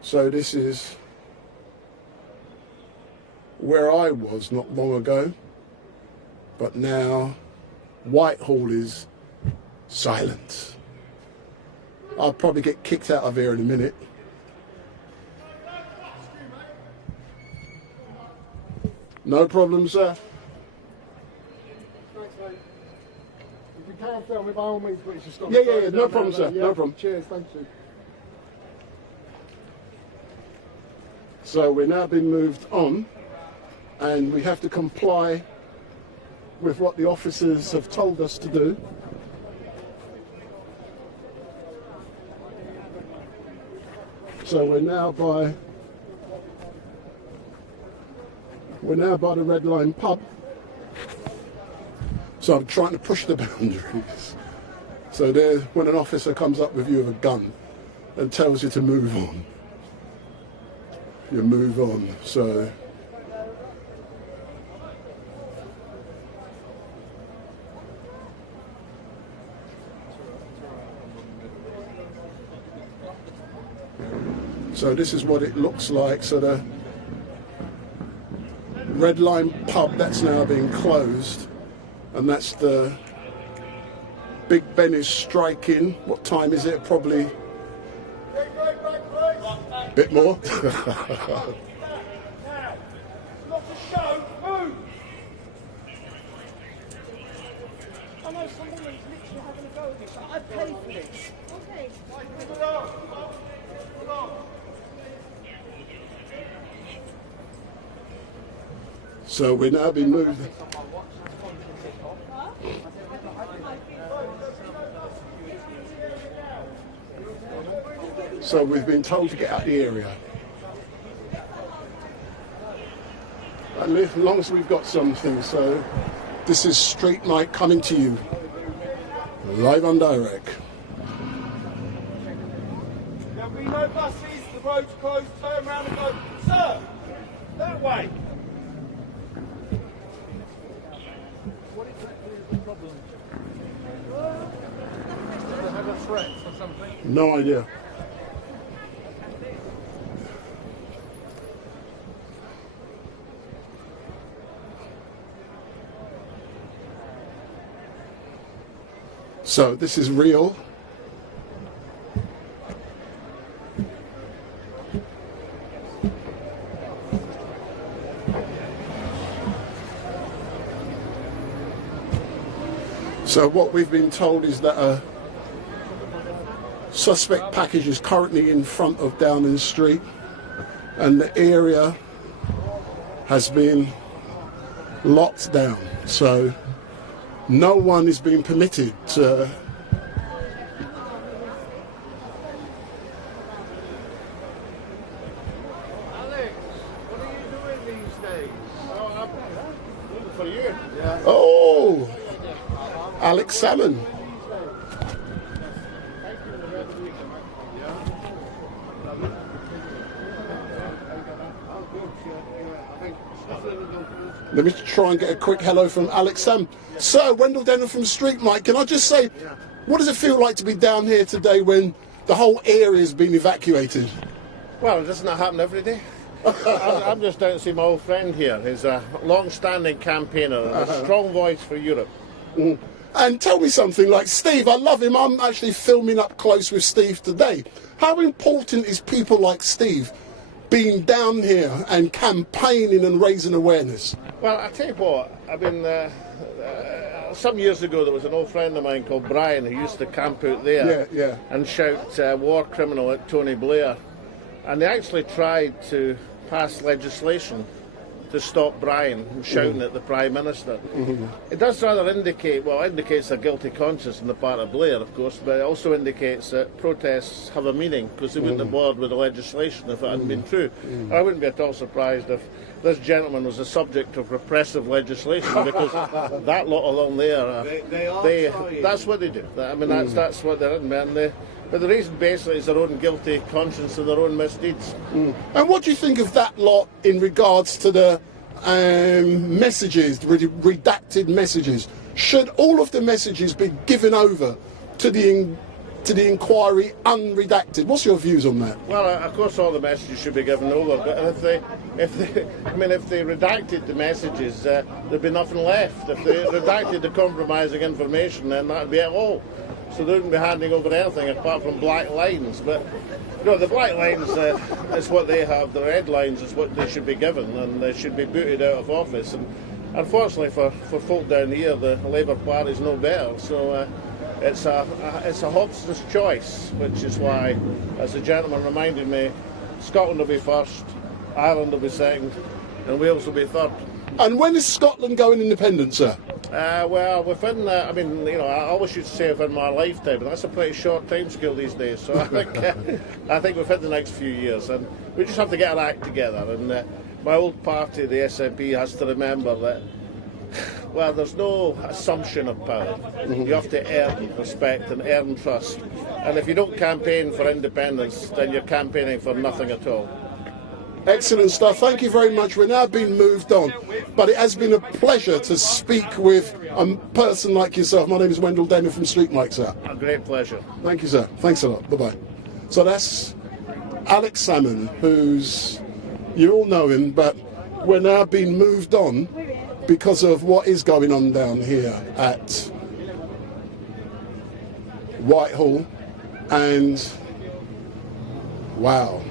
So this is where I was not long ago, but now Whitehall is silent. I'll probably get kicked out of here in a minute. No problem, sir. Thanks, mate. If you can film it, by all means, please just stop. Yeah, no problem, sir. Yeah. No problem. Cheers, thank you. So we're now being moved on, and we have to comply with what the officers have told us to do. So we're now by the Red Line pub. So I'm trying to push the boundaries. So there, when an officer comes up with you with a gun and tells you to move on, you move on. So this is what it looks like. So the Red Line pub, that's now being closed, and that's the Big Ben is striking. What time is it? Probably a bit more. I know someone's literally having a go at this. I paid for this. Okay. So we're now being moved. So we've been told to get out the area. And as long as we've got something, so this is StreetMic coming to you, live on direct. There'll be no buses, the road's closed, turn around and go, sir, that way. What exactly is the problem? Do they have a threat or something? No idea. So this is real. So what we've been told is that a suspect package is currently in front of Downing Street, and the area has been locked down. So no one is being permitted to Alex, what are you doing these days? Oh, I'm looking for you. Yeah. Oh, Alex Salmon. Let me try and get a quick hello from Alex Sam. Sir, Wendell Denham from StreetMic. Can I just say, what does it feel like to be down here today when the whole area has been evacuated? Well, it doesn't happen every day. I'm just down to see my old friend here. He's a long-standing campaigner and a strong voice for Europe. Mm. And tell me something, like Steve, I love him. I'm actually filming up close with Steve today. How important is people like Steve being down here and campaigning and raising awareness? Well, I tell you what, I mean, some years ago there was an old friend of mine called Brian who used to camp out there and shout war criminal at Tony Blair. And they actually tried to pass legislation to stop Brian from shouting at the Prime Minister. It does rather indicate, well, it indicates a guilty conscience on the part of Blair, of course, but it also indicates that protests have a meaning, because they wouldn't have bothered with the legislation if it hadn't been true. I wouldn't be at all surprised if this gentleman was the subject of repressive legislation, because that lot along there, that's what they do. I mean, that's what they're in, man. But the reason basically is their own guilty conscience and their own misdeeds. And what do you think of that lot in regards to the messages, the redacted messages? Should all of the messages be given over to the inquiry unredacted? What's your views on that? Well, of course, all the messages should be given over. But if they redacted the messages, there'd be nothing left. If they redacted the compromising information, then that'd be it all. So they wouldn't be handing over anything apart from black lines. But you know, the black lines is what they have. The red lines is what they should be given, and they should be booted out of office. And unfortunately for folk down here, the Labour Party's no better. So it's a Hobson's choice, which is why, as the gentleman reminded me, Scotland will be first, Ireland will be second, and Wales will be third. And when is Scotland going independent, sir? Well, within, I mean, you know, I always used to say within my lifetime, but that's a pretty short time scale these days. So I think within the next few years, and we just have to get our act together. And my old party, the SNP, has to remember that, well, there's no assumption of power. You have to earn respect and earn trust. And if you don't campaign for independence, then you're campaigning for nothing at all. Excellent stuff. Thank you very much. We're now being moved on, but it has been a pleasure to speak with a person like yourself. My name is Wendell Denham from StreetMic, sir. A great pleasure. Thank you, sir. Thanks a lot. Bye-bye. So that's Alex Salmon, who's, you all know him, but we're now being moved on because of what is going on down here at Whitehall. And wow.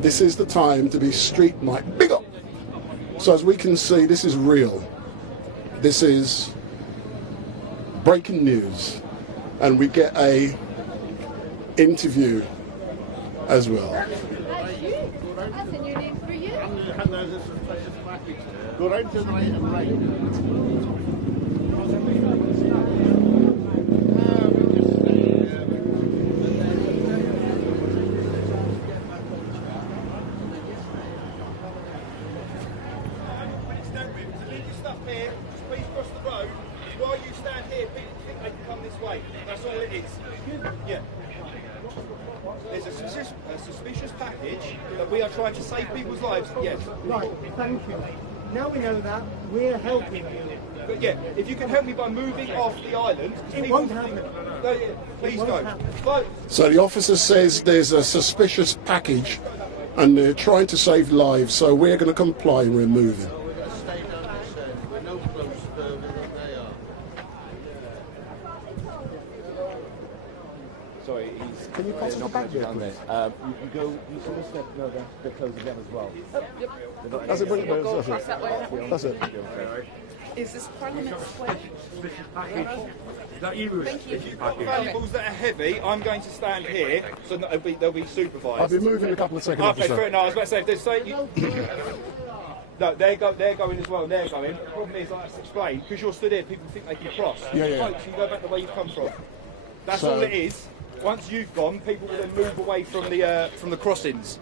This is the time to be StreetMic. Big up! So as we can see, this is real. This is breaking news. And we get a interview as well. That's a new name for you. Go round to the right and right. Leave your stuff here, just please cross the road. While you stand here, people think they can come this way. That's all it is. Yeah. There's a suspicious package that we are trying to save people's lives. Yes. Right, thank you. Now we know that, we're helping you. But yeah, if you can help me by moving off the island. It won't happen. No, yeah, please go. But So the officer says there's a suspicious package and they're trying to save lives, so we're going to comply and we're moving. We're no closer than they are. Sorry, he's. Can you pass your back here, please? You go. You sort of step. No, they're closing down as well. That's it, bring it back, that's it. That's it. Is this Parliament Square? Is that you? Thank you. if you've got valuables that are heavy, I'm going to stand here, so that they'll be supervised. I'll be moving in a couple of seconds, Okay, officer. fair enough. I was about to say, if there's no, they're going as well, and they're going. The problem is, like I explained, because you're stood here, people think they can cross. Yeah, yeah. Folks, you go back the way you've come from. That's So- all it is. Once you've gone, people will then move away from the crossings.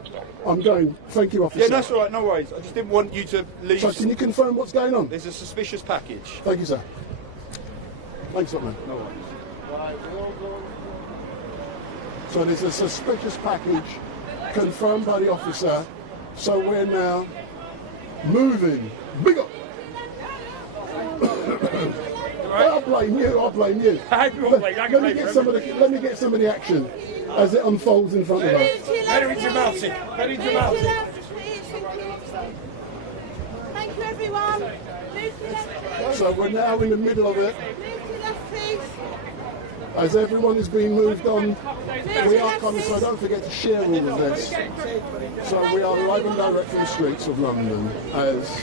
I'm going. Thank you, officer. Yeah, that's all right. No worries. I just didn't want you to leave. So can you confirm what's going on? There's a suspicious package. Thank you, sir. Thanks a lot, man. No worries. So there's a suspicious package confirmed by the officer, so we're now moving. Big up! I'll blame you, I'll blame you. Let me get some of the action as it unfolds in front of us. Very dramatic. Very dramatic. Thank you, everyone. Move to left, please. So we're now in the middle of it. Move to left, please. As everyone is being moved on, we are coming, so don't forget to share all of this. So we are live and direct from the streets of London as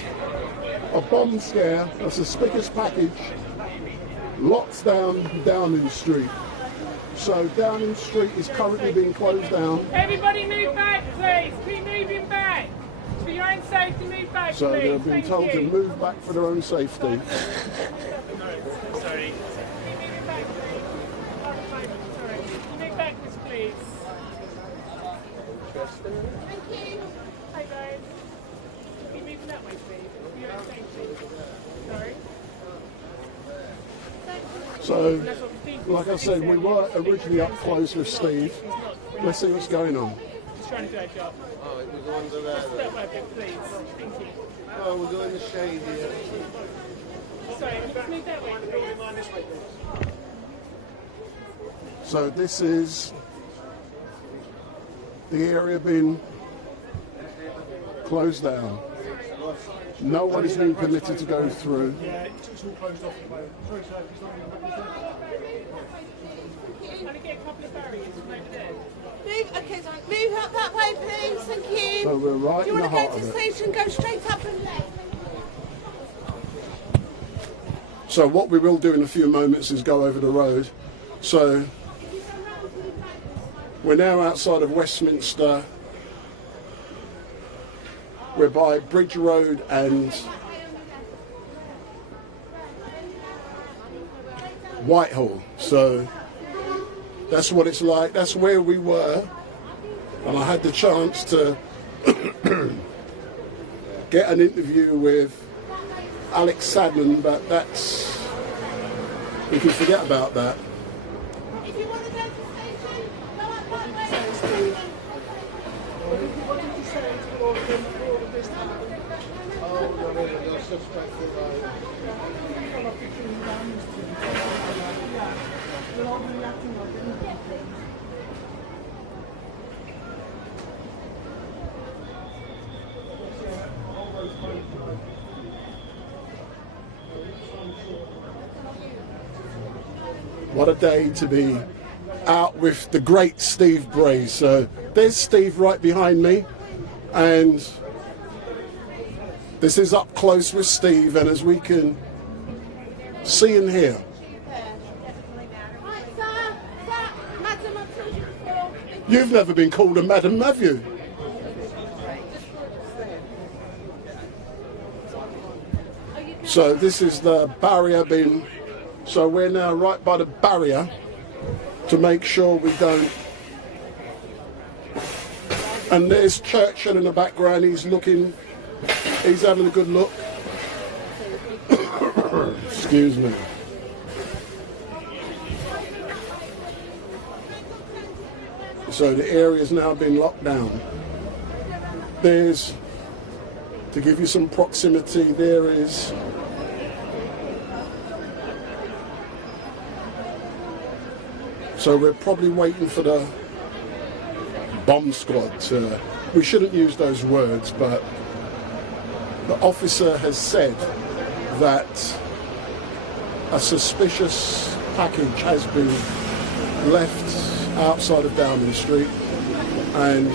a bomb scare, a suspicious package, locks down Downing Street. So Downing Street is currently being closed down. Everybody move back, please. Keep moving back. For your own safety, move back, So please. they've been told to move back for their own safety. Sorry. Move backwards, please. Thank you. Hi, guys. Keep moving that way, please. For your own safety. Sorry. So, like I said, we were originally up close with Steve. Let's see what's going on. Just trying to do our job. Oh, it was the ones there. Step back a bit, please. Thank you. Oh, we'll go in the shade here. Sorry, just move that way. So this is the area being closed down. No one is being permitted to go through. Yeah, it's all closed off at the moment. Sorry, sir, if it's not I'm going to get a couple of barriers from over there. Move, okay, so move up that way, please. Thank you. So we're right Do you in the want to heart go to of the it. station? Go straight up and left. So what we will do in a few moments is go over the road. So we're now outside of Westminster. We're by Bridge Road and Whitehall. So that's what it's like. That's where we were. And I had the chance to get an interview with Alex Sadman, but that's, we can forget about that. If you want to go to the station, go up that way. What did you say to all of them before all of this happened? Oh, no, they're suspected. They're all reacting like anything. What a day to be out with the great Steve Bray. So there's Steve right behind me, and this is up close with Steve, and as we can see and hear. Right, sir. Sir, madam, I've told you before. You've never been called a madam, have you? So this is the barrier bin. So we're now right by the barrier to make sure we don't. And there's Churchill in the background. He's looking. He's having a good look. Excuse me. So the area's now been locked down. There's, to give you some proximity, there is so we're probably waiting for the bomb squad to, we shouldn't use those words, but the officer has said that a suspicious package has been left outside of Downing Street. And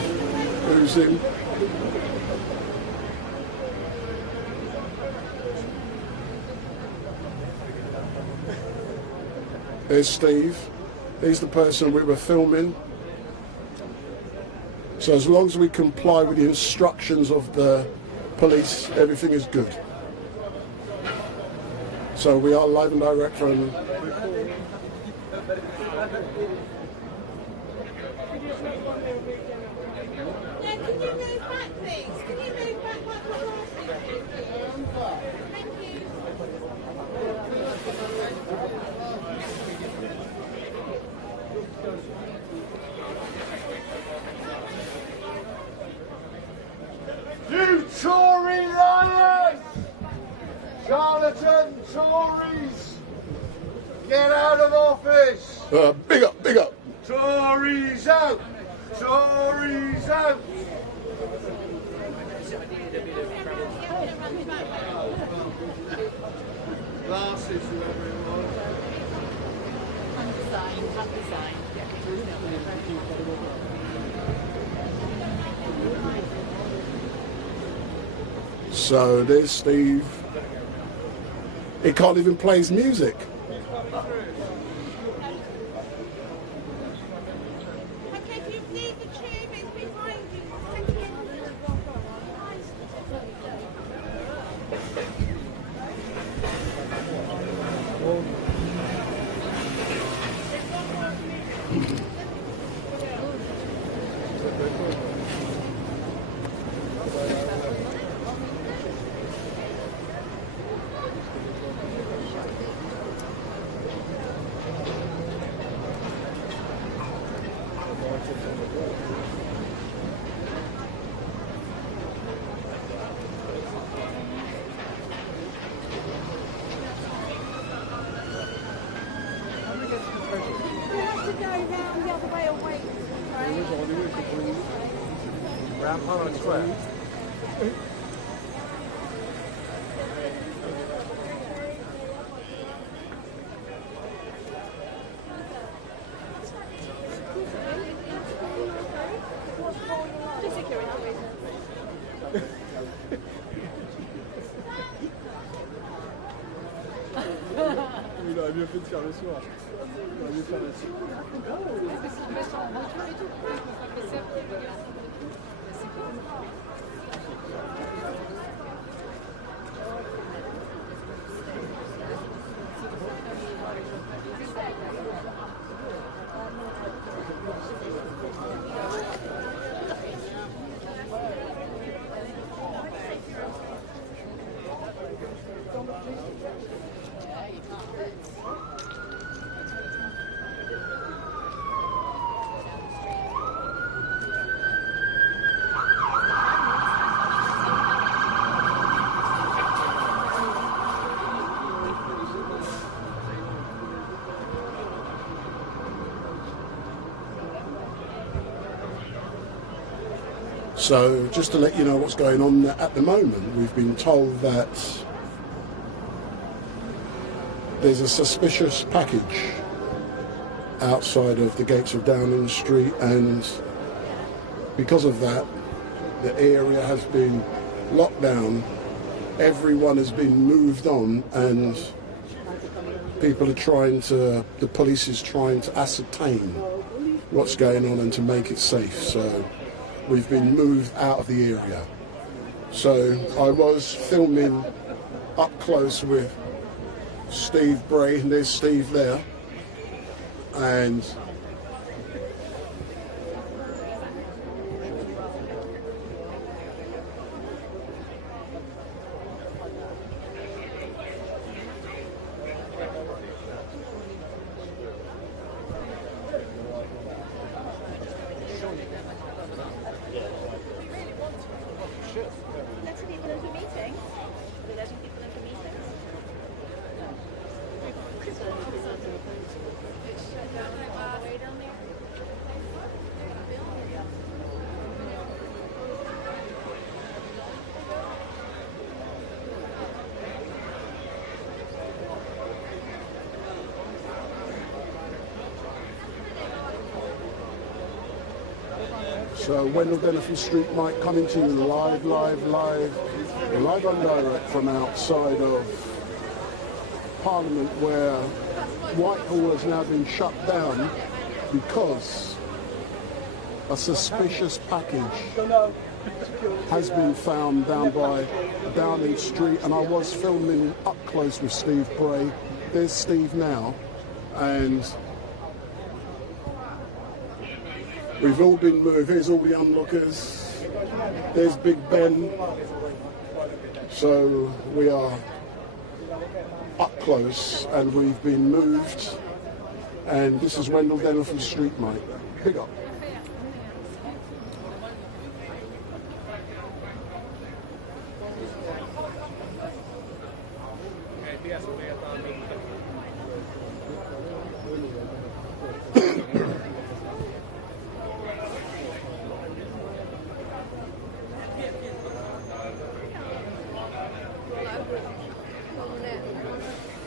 who's in? There's Steve. He's the person we were filming. So as long as we comply with the instructions of the police, everything is good. So we are live and direct from You Tory liars! Charlatan Tories! Get out of office! big up, big up. Tories out! Tories out! Glasses, whoever it was. So there's Steve. He can't even play his music. Il aurait mieux fait de faire le soir. Il aurait mieux faire la suite. So just to let you know what's going on at the moment, we've been told that there's a suspicious package outside of the gates of Downing Street, and because of that, the area has been locked down. Everyone has been moved on, and people are trying to, the police is trying to ascertain what's going on and to make it safe. So we've been moved out of the area. So I was filming up close with Steve Bray, and there's Steve there. And Letting people in for meetings? We're letting people in for meetings? so Wendell Denner from StreetMic coming to you live and direct from outside of Parliament, where Whitehall has now been shut down because a suspicious package has been found down by Downing Street, and I was filming up close with Steve Bray. There's Steve now, and we've all been moved. Here's all the onlookers. There's Big Ben. So we are up close and we've been moved. And this is Wendell Denner from StreetMic. Big up.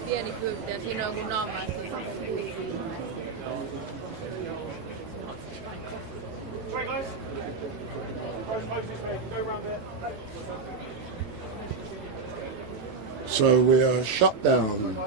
Pieni kyltti ja siinä on kun naamassa. So we are shut down.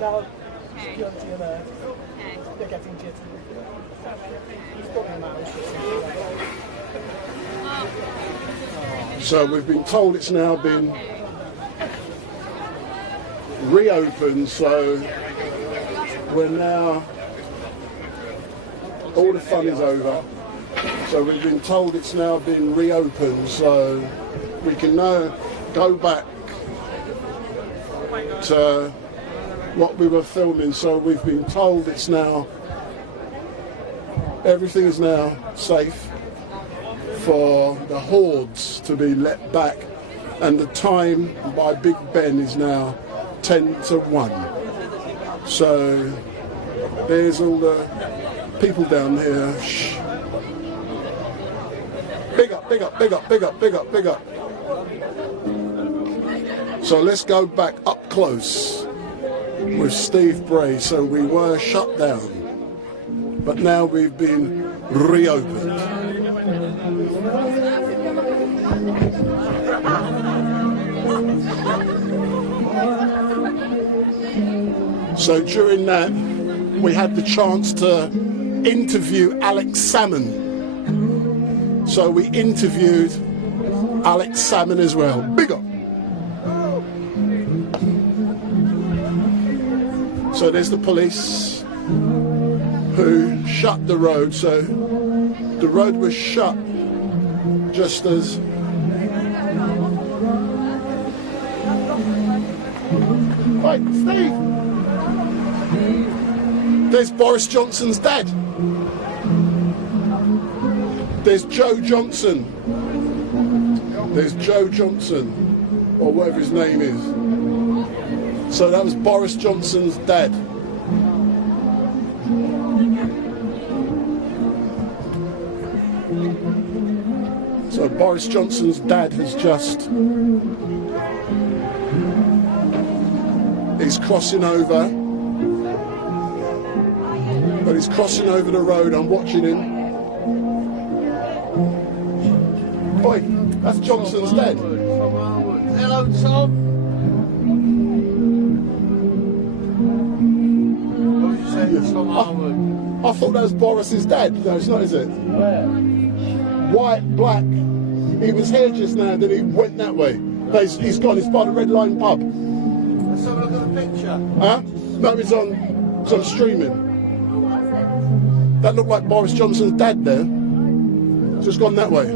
No, security and they're getting jittery. He's got him out. So we've been told it's now been reopened, so we're now, all the fun is over. So we've been told it's now been reopened, so we can now go back to what we were filming. So we've been told it's now, everything is now safe for the hordes to be let back, and the time by Big Ben is now 10 to 1. So there's all the people down here. Shh. Big up, big up, big up, big up, big up, big up. So let's go back up close with Steve Bray. So we were shut down, but now we've been reopened. So during that, we had the chance to interview Alex Salmon. So we interviewed Alex Salmon as well. Big up. So there's the police who shut the road. So the road was shut just as right, Steve. There's Boris Johnson's dad. There's Joe Johnson. There's Joe Johnson, or whatever his name is. So that was Boris Johnson's dad. So Boris Johnson's dad has just... He's crossing over. But he's crossing over the road. I'm watching him. Boy, that's Johnson's dad. Hello, Tom. What did you say? Tom Harwood. I thought that was Boris's dad. No, it's not, is it? Where? White, black. He was here just now, then he went that way. He's gone. He's by the Red Line pub. Let's have a look at the picture. Huh? No, it's on streaming. That looked like Boris Johnson's dad there. Just gone that way.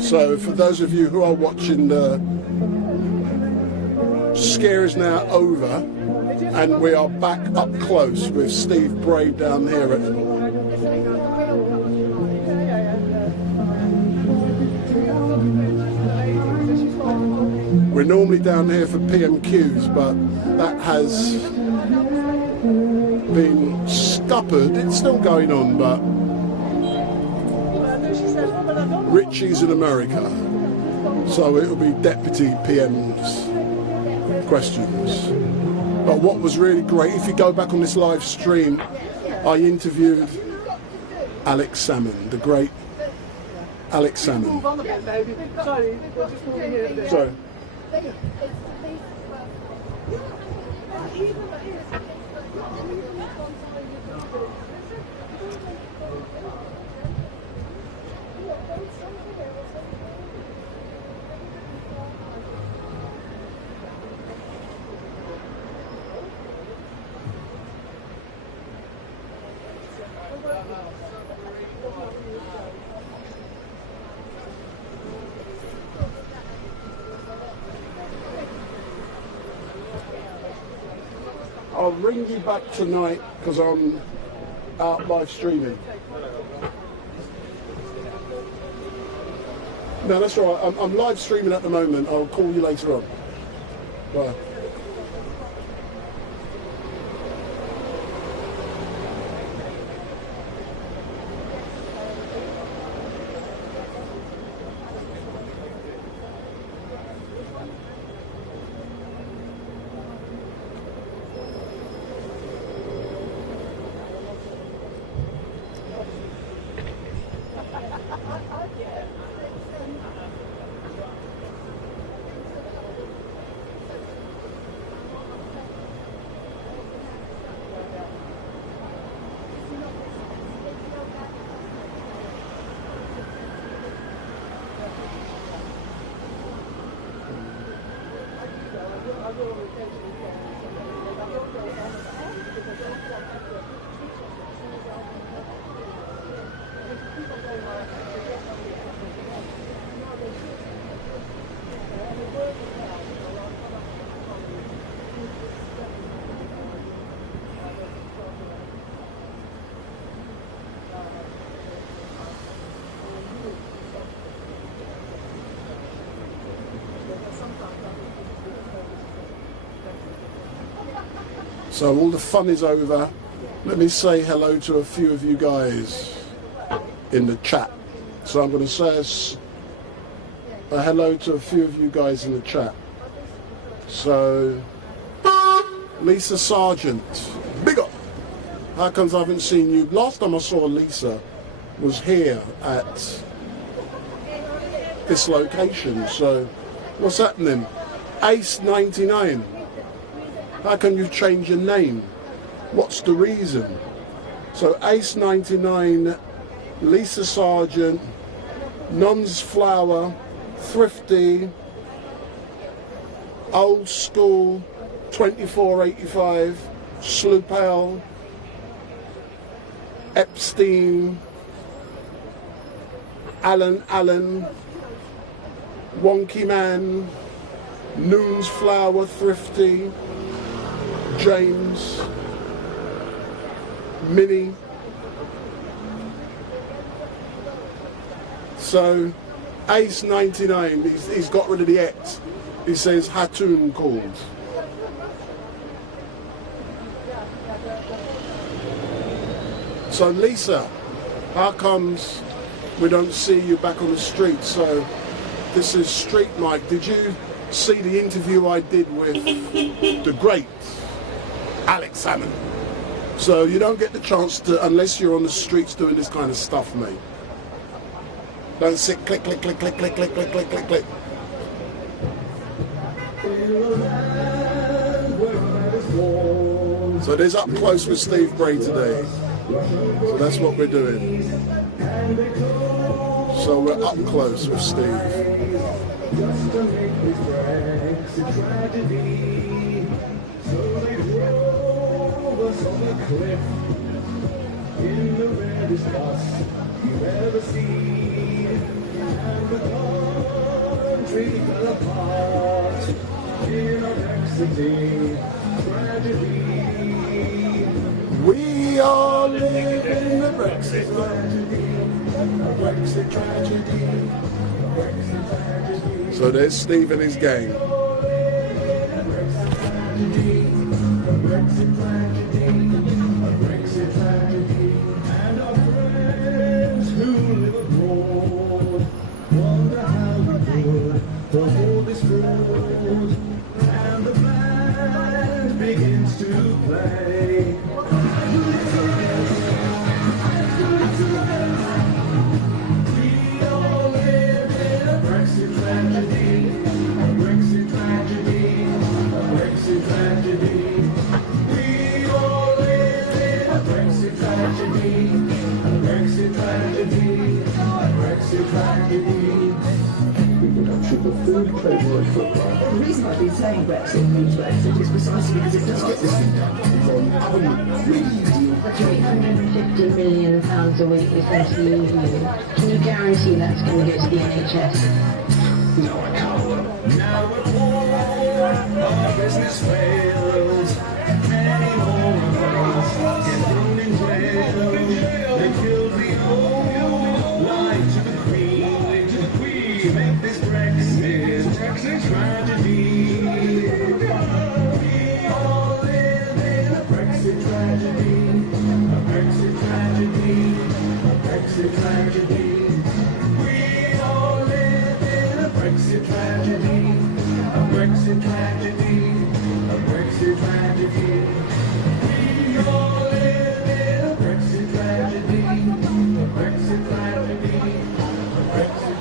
So for those of you who are watching, the scare is now over and we are back up close with Steve Bray down here at we're normally down here for PMQs, but that has been scuppered. It's still going on, but Richie's in America, so it'll be Deputy PM's questions. But what was really great, if you go back on this live stream, I interviewed Alex Salmon, the great Alex Salmon. Sorry. I'll ring you back tonight because I'm out live streaming. No, that's all right. I'm live streaming at the moment. I'll call you later on. Bye. So all the fun is over. Let me say hello to a few of you guys in the chat. So I'm going to say a hello to a few of you guys in the chat. So, Lisa Sargent, big up. How comes I haven't seen you? Last time I saw Lisa was here at this location. So, what's happening? Ace 99. How come you've changed your name? What's the reason? So Ace 99, Lisa Sargent, Non's Flower, Thrifty, Old School, 2485, Sloopel, Epstein, Alan, Wonky Man, Noon's Flower, Thrifty, James, Mini. So Ace 99, he's got rid of the X. He says Hatun called. So Lisa, how comes we don't see you back on the street? So this is StreetMic. Did you see the interview I did with the great Alex Salmon? So you don't get the chance to, unless you're on the streets doing this kind of stuff, mate. Don't sit click, click, click, click, click, click, click, click, click, click. So there's Up Close with Steve Bray today. So that's what we're doing. So we're up close with Steve. Just to make this Brexit tragedy. So they drove us on a cliff in the reddest bus you've ever seen. And the country fell apart in a Brexit tragedy. We are living in the Brexit tragedy. Brexit tragedy. So there's Steve and his gang. And our friends who live abroad wonder how we could afford this fraud. And the band begins to play. The food clothing and footwear. The reason I've been saying Brexit means Brexit is precisely because it does get this thing done. £350 million a week we send to the EU. Can you guarantee that's going to go to the NHS? No, I can't. Now we're poor, our business fails. Many more of us get thrown in jail. They killed the old, lied to the Queen. Make this Brexit tragedy. We all live in a Brexit tragedy. A Brexit tragedy. A Brexit tragedy. We all live in a Brexit tragedy. A Brexit tragedy. A Brexit tragedy. We all live in a Brexit tragedy. A Brexit tragedy. A Brexit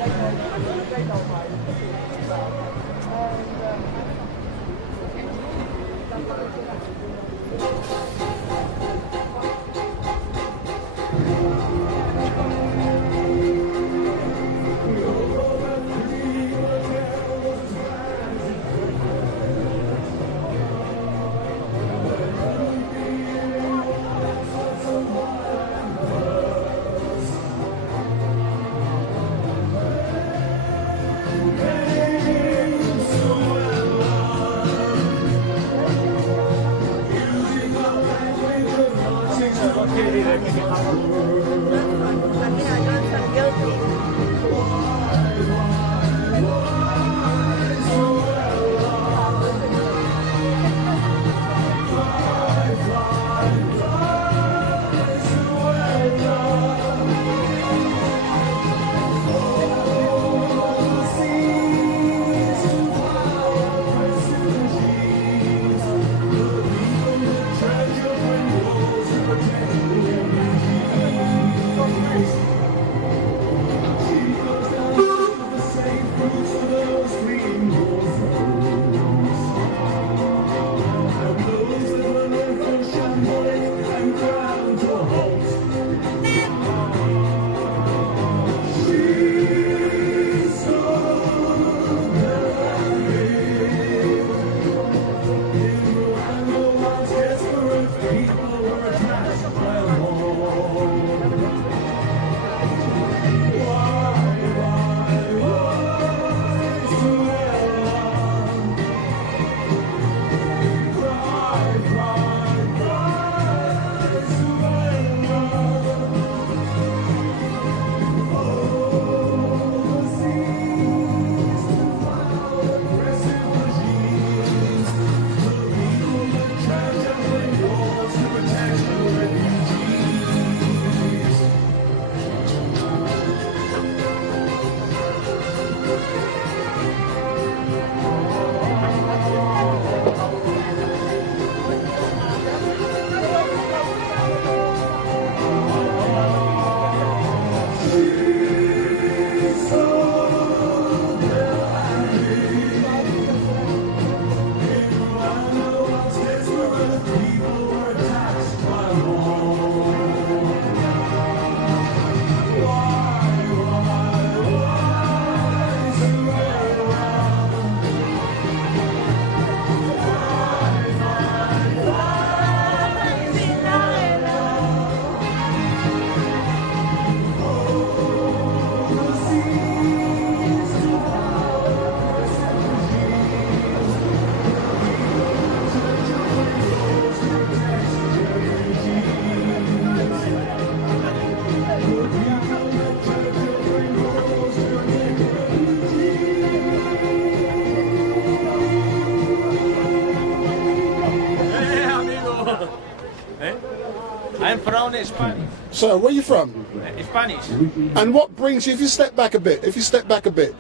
only Spanish. So, where are you from? Spanish. And what brings you, if you step back a bit, step back a bit.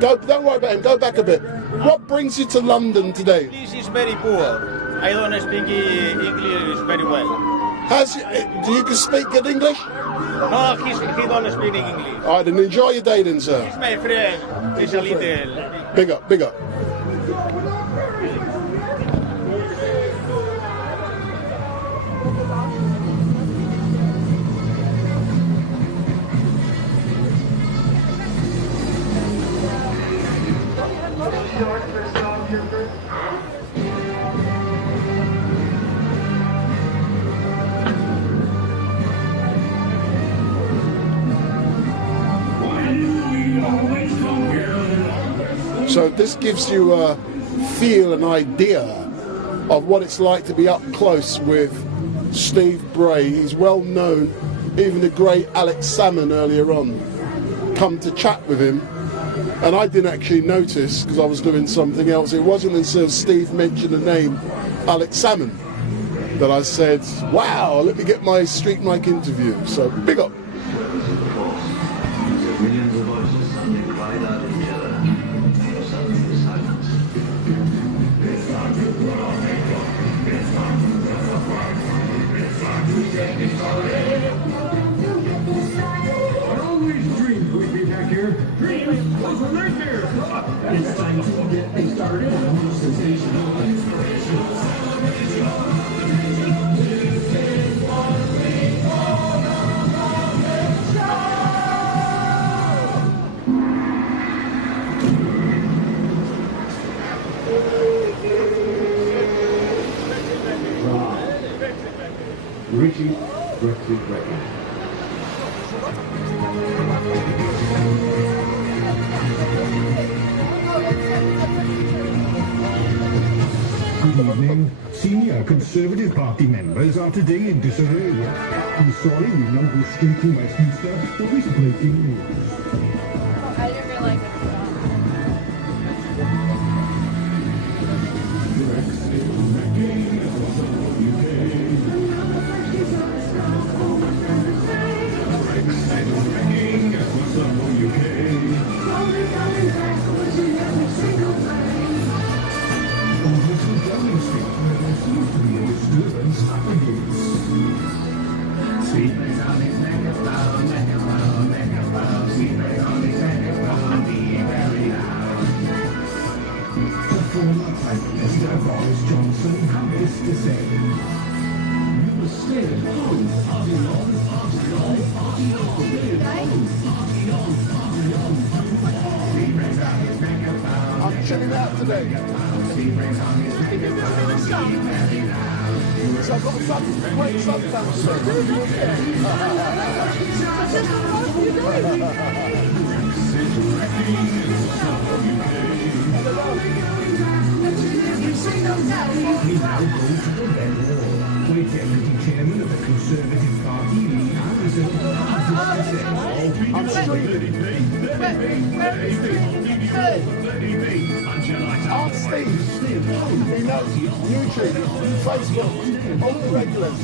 Go, don't worry about him, go back a bit. What brings you to London today? This is very poor. I don't speak English very well. Do you can speak good English? No, he don't speak English. All right, then enjoy your day then, sir. He's my friend. He's a little... Big up, big up. So this gives you a feel, an idea of what it's like to be up close with Steve Bray. He's well known. Even the great Alex Salmon earlier on come to chat with him. And I didn't actually notice because I was doing something else. It wasn't until Steve mentioned the name Alex Salmon that I said, wow, let me get my StreetMic interview. So big up. Millions of voices suddenly cried out in terror. Suddenly silence. It's time to put on makeup. It's time to set the fight. It's time to take it I always dreamed we'd be back here. Dreams was a nightmare. It's time to get things started. Most sensational, inspirational, celebrational. Richie, Brexit Record. Good evening. Senior Conservative Party members are today in disarray. I'm sorry we now go straight to Westminster for this breaking news. I didn't realize it. I'm chilling out today. So I've got some great suntan. With Deputy Chairman of the Conservative Party, Lee Anderson, I'm streaming. Ask Steve. He knows YouTube, Facebook, all the regulars.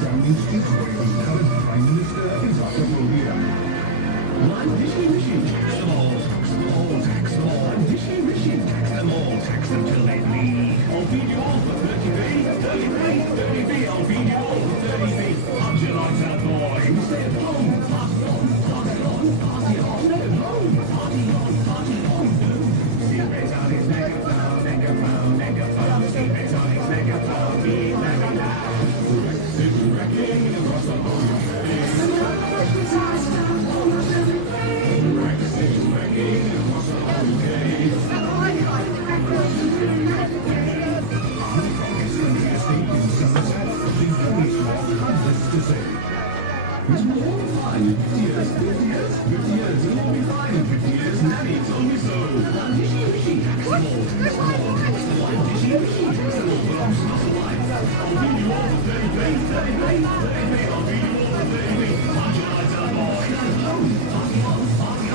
Downing Street, where the current Prime Minister is Dr. Rovira. One Dishy Rishi, tax them all, tax them all, tax them all. One Dishy Rishi, tax them all, tax them till they bleed. I'll feed you all for 30p, 30p, 30p. I'll feed you all for 30p. I'm your lights out boy. We stay at home, party on, party on, party on. Stay at home, party on, party on. Steve Bray's on his megaphone, megaphone, megaphone. Steve Bray's on his megaphone, be very loud. Brexit wrecking across the whole UK. Brexit wrecking across the whole UK. It's more than fine in 50 years, 50 years, 50 years. It'll all be fine in 50 years. Nanny told me so. One dishy rishy, tax them all, tax them all, tax them all. One dishy rishy, tax them all. But I'm not alive. I'll feed you all for 30p, 30p, 30p. I'll feed you all for 30p. I'm your lights out boy. Party on, party on, party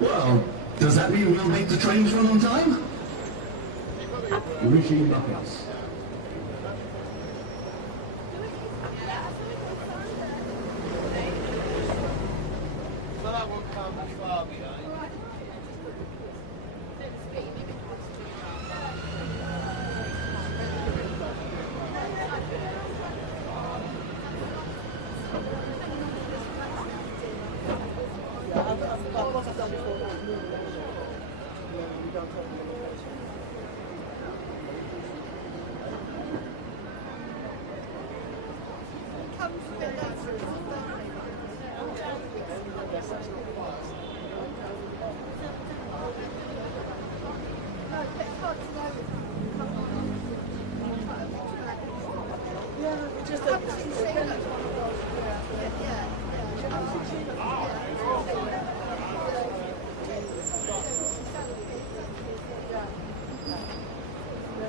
Well, does that mean we'll make the trains run on time? Richie Muppets. So that one comes far behind.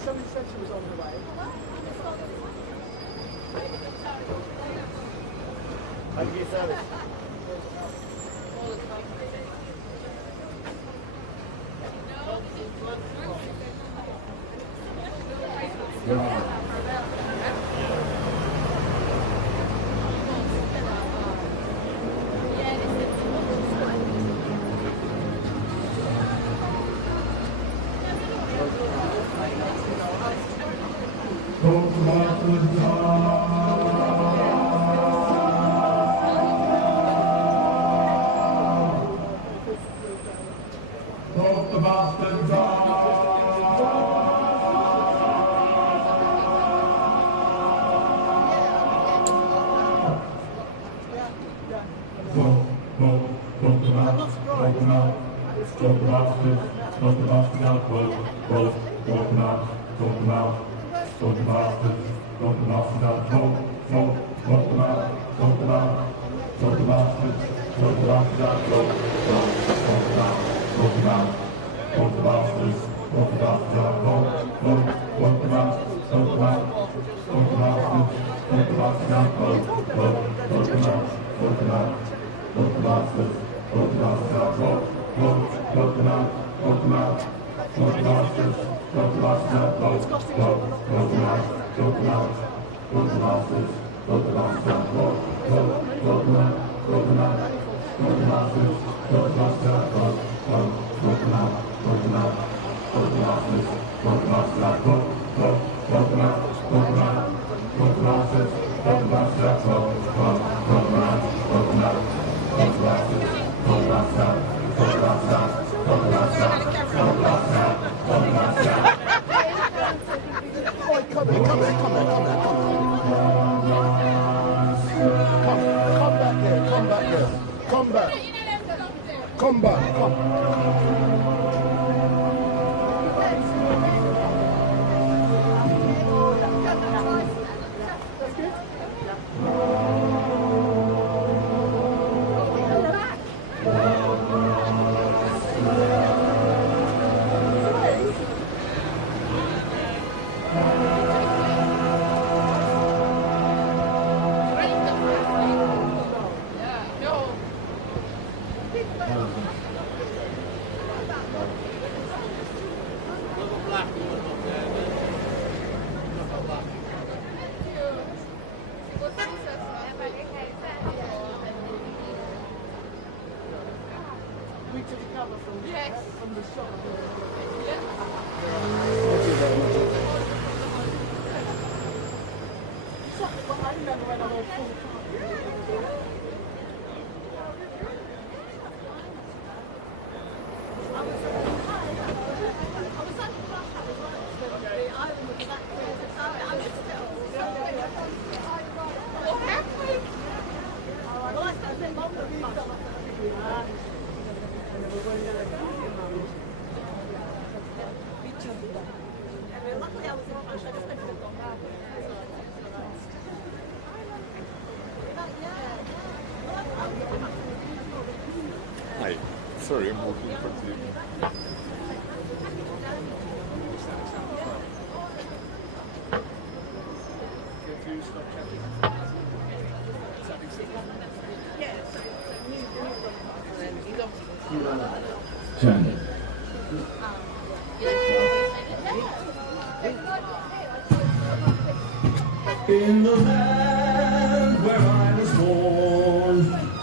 Somebody said she was on the way. How do you sell it? sorry, I'm walking towards you. Ten. In the land where I was born,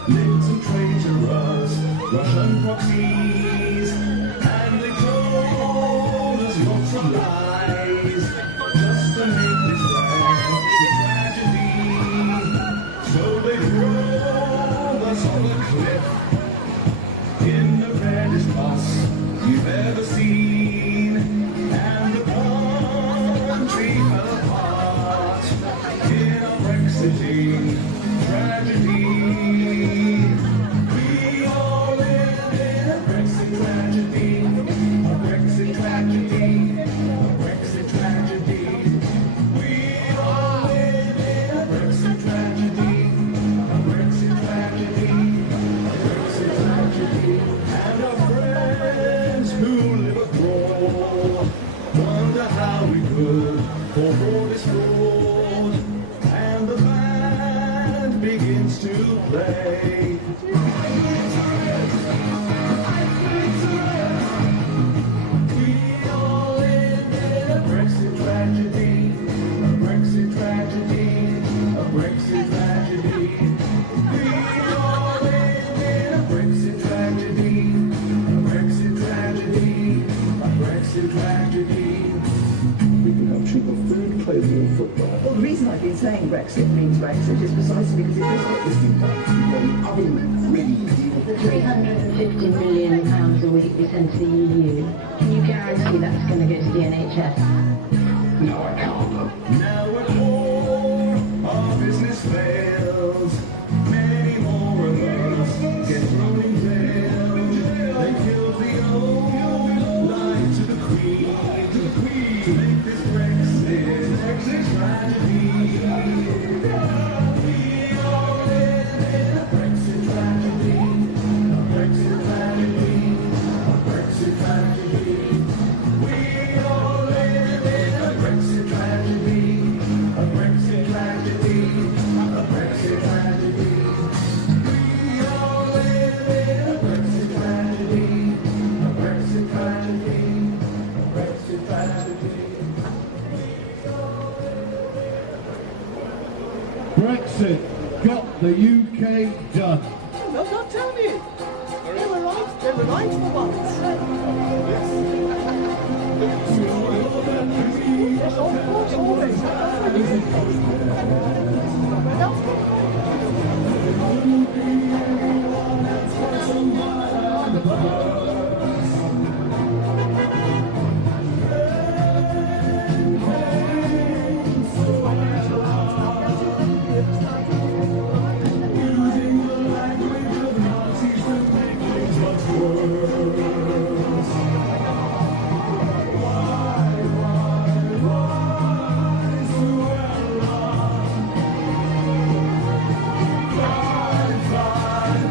lived some traitorous Russian proxies, and they told us lots of lies, just to make this Brexit tragedy. So they drove us on a cliff in the reddest bus you've ever seen, and the country fell apart in a Brexit tragedy. We all live in a Brexit tragedy, a Brexit tragedy, a Brexit tragedy. We all live in a Brexit tragedy, a Brexit tragedy, a Brexit tragedy. And our friends who live abroad wonder how we could fall this road, and the band begins to play. We all live in a Brexit tragedy, a Brexit tragedy, a Brexit tragedy. We all live in a Brexit tragedy, a Brexit tragedy, a Brexit tragedy. We can have cheaper food, clothing and footwear. Well, the reason I've been saying Brexit means Brexit is precisely because it does get this thing done. Oven ready. The £350 million a week we send to the EU, can you guarantee that's going to go to the NHS? No, I can't. Now at war, our business fails. Many more of us get thrown in jail. They kill the old, lie to the Queen, to make this Brexit tragedy. We all live in a Brexit tragedy, a Brexit tragedy, a Brexit tragedy. We all live in a Brexit tragedy, a Brexit tragedy, a Brexit tragedy. We all live in a Brexit tragedy, a Brexit tragedy, a Brexit tragedy. Brexit got the UK done. No, don't tell me. They were right. They were right for once. Yes, of course, always. Fly, fly,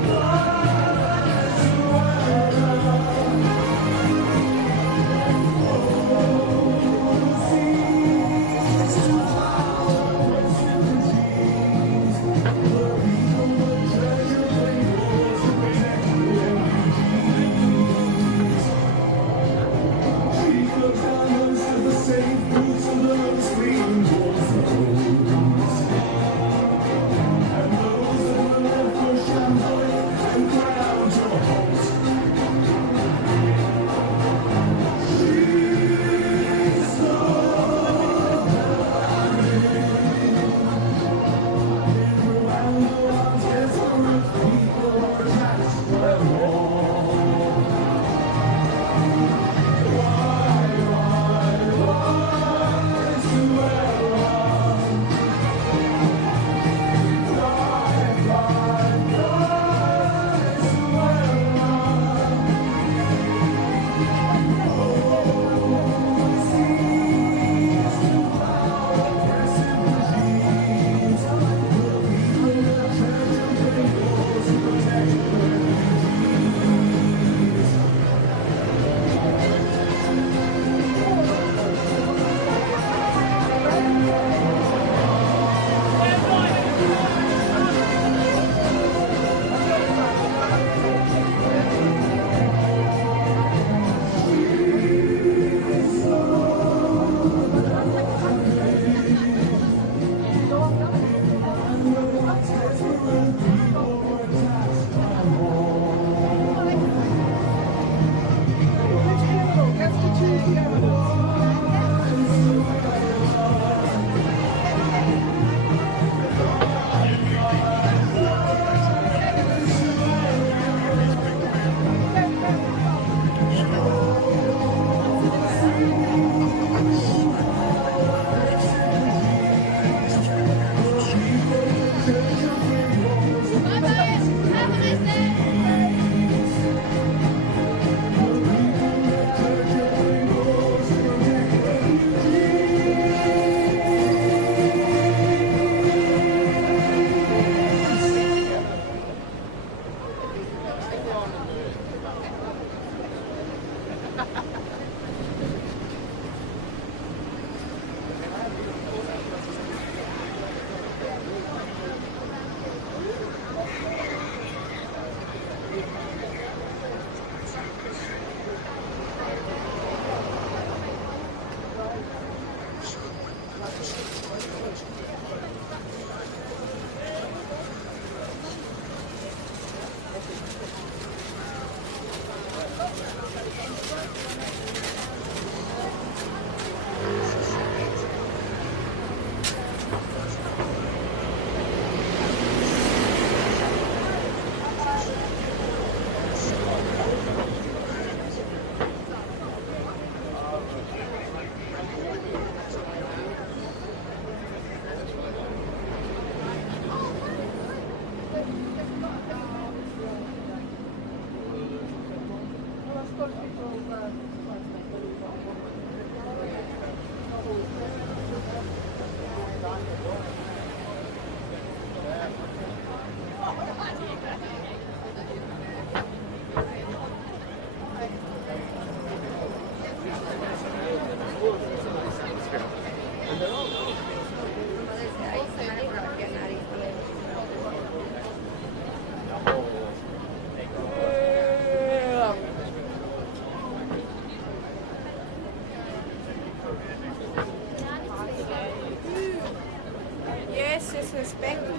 Yes, es respecto.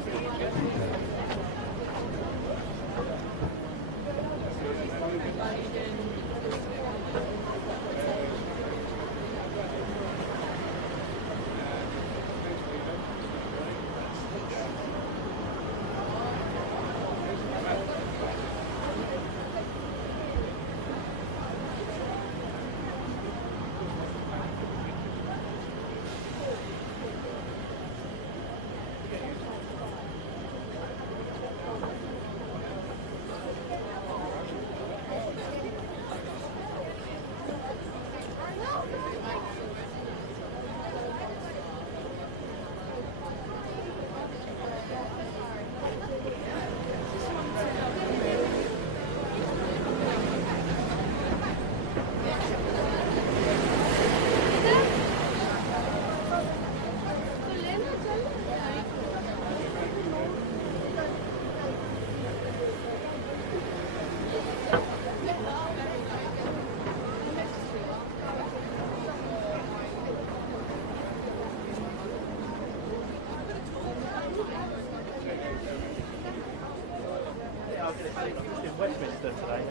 In Westminster today.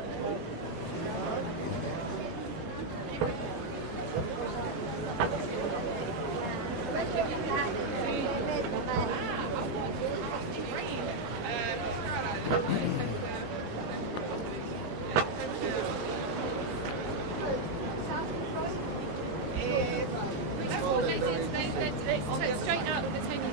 Straight out of the table.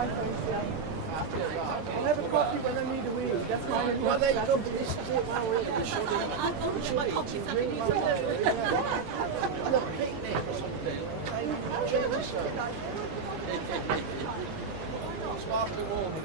I'll have a coffee when I need a wee. That's my only Well, there you go. strategy. This is it. My way. I'll my coffee. Look, picnic or something. Change yourself. Sparkling water.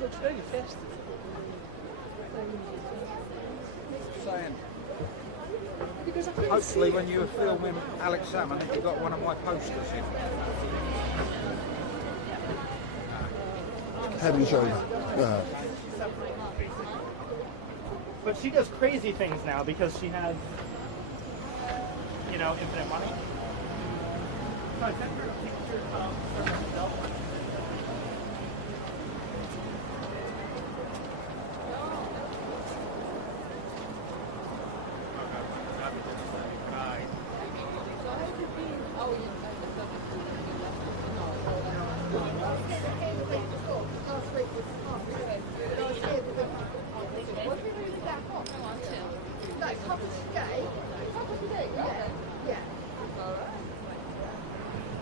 Looks very festive. Saying, hopefully when you were filming Alex Salmon, you got one of my posters in. Head and shoulder. But she does crazy things now because she has, you know, infinite money. So I sent her a picture of herself.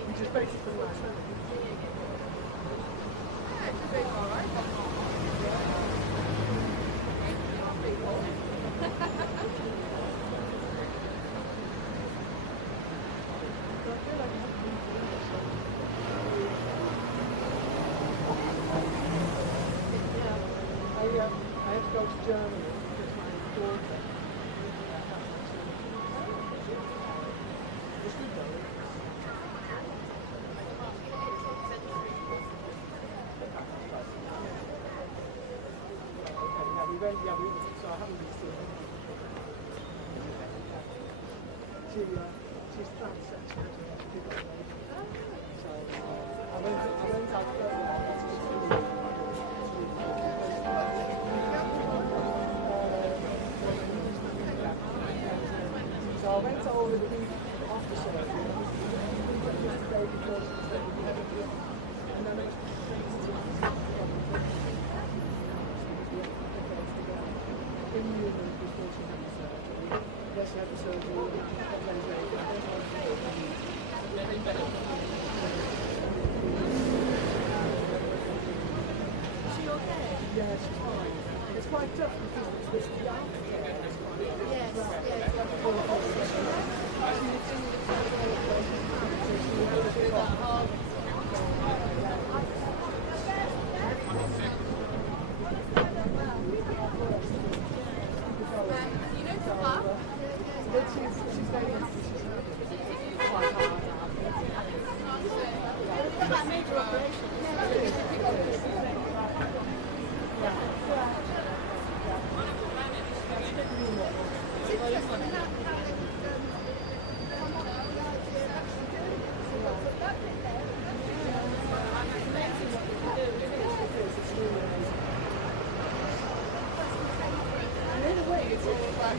Which is basically what I said. I have to go to Germany because my daughter. It's good though. So I haven't been seeing her. She's transsexual. So I went out So I went over the week after surgery. Yesterday before she was there. And then it's in Newman before she had the surgery. Yes, she had the surgery. Is she okay? Yeah, she's fine. It's quite tough because it's the aftercare. Yes, You know to laugh? She's very happy. She's quite hard.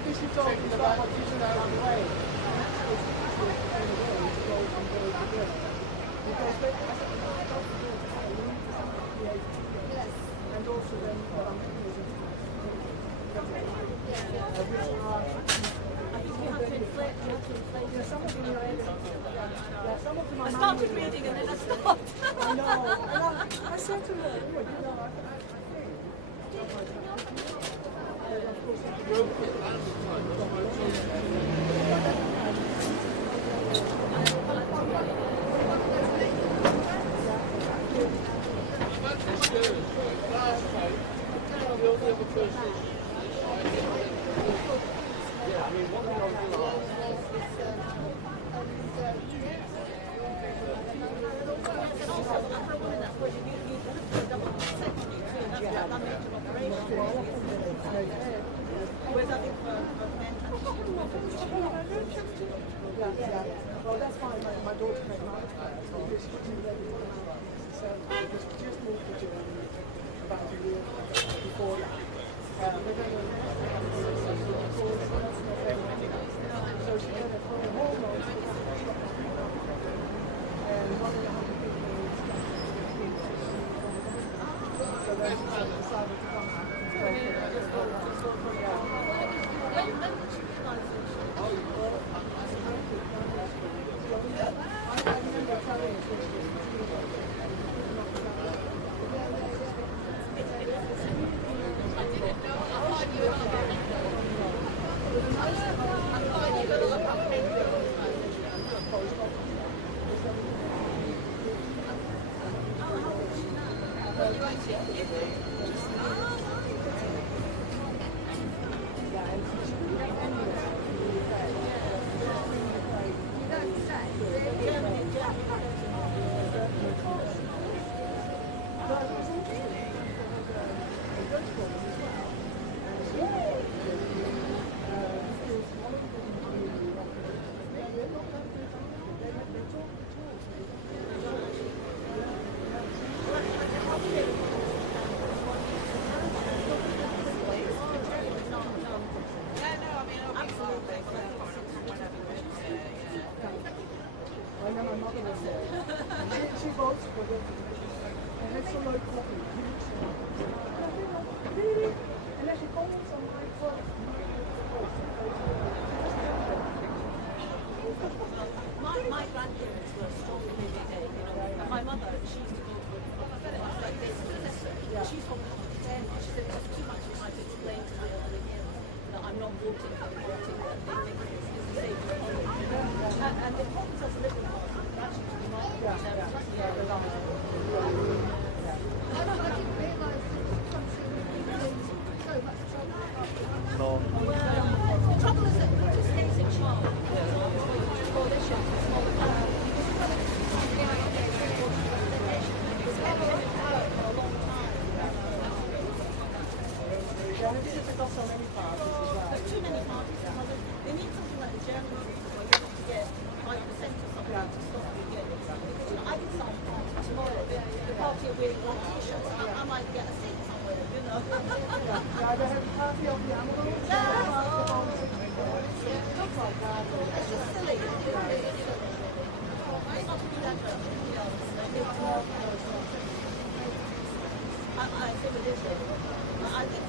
this is talking about what you said on the way. Because they, and also then what I'm thinking is I started reading and then I stopped. I know. I said to her, you know, I well, that's why my daughter came out because she was ready to come out. So she just moved to Germany about a year before that. They're going to so she had a full hormones and one of the other people so then she decided to come out. She votes for them. And it's so like coffee. Really? And then she calls on my phone. My grandparents were strong in the day, you know. And my mother, she used to go like this. She's from she said it's too much for her to explain to the elderly here that I'm not voting for voting that they think it's the same. And the problems as living No. The trouble is that it stays in charge. Coalition is small. So many parties as well. There's too many parties. They need something like the German people where you have to get 5% or something to stop you getting. Because you know, I can sign a party tomorrow. The party are wearing one t-shirt. I might get a seat somewhere, you know. Yeah, they have a party of the animals. Yeah. Stuff like that. It's just silly. It's not to be that way. I think it is. I think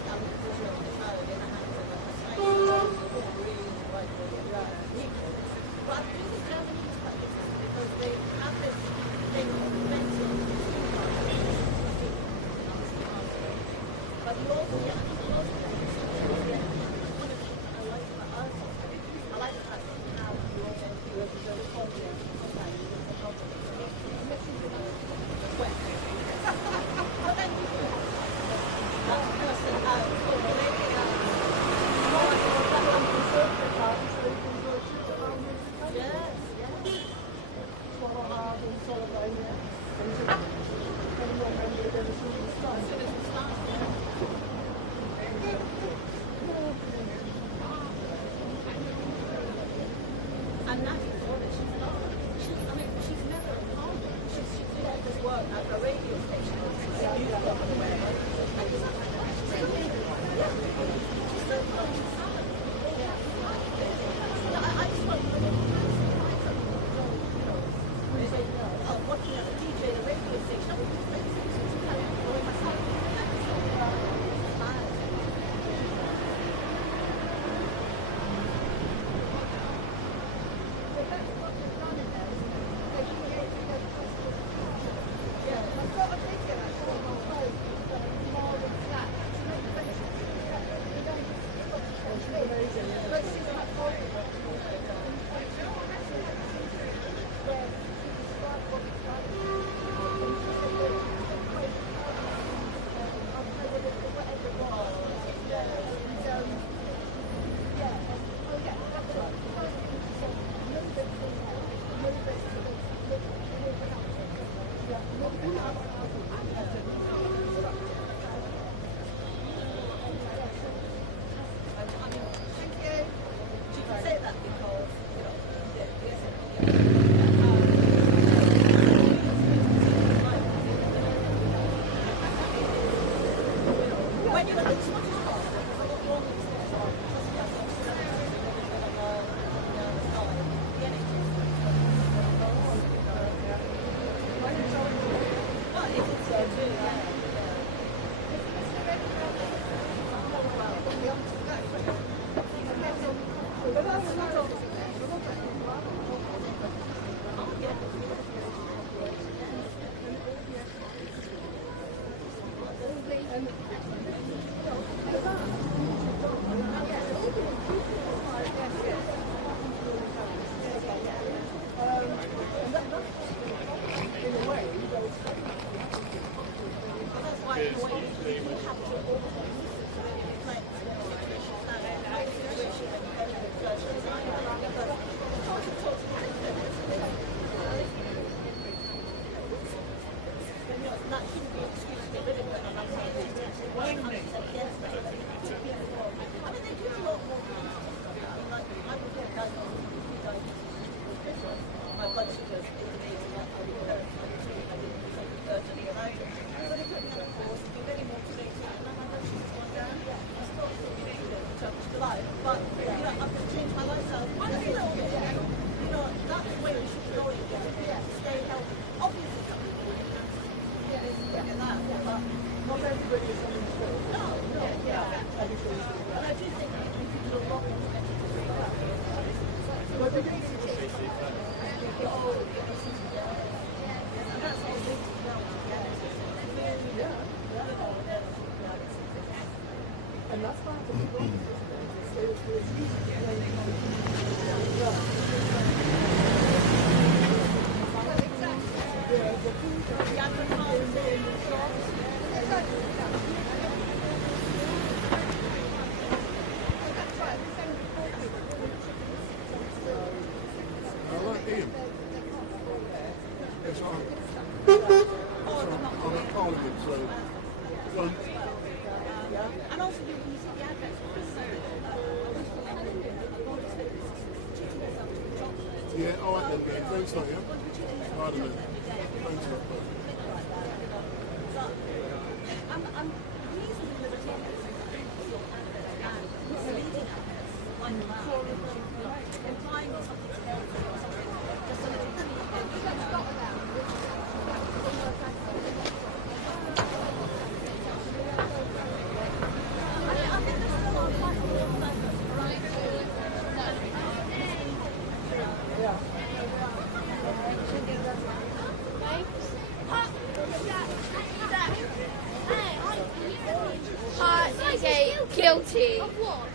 Guilty. Of what?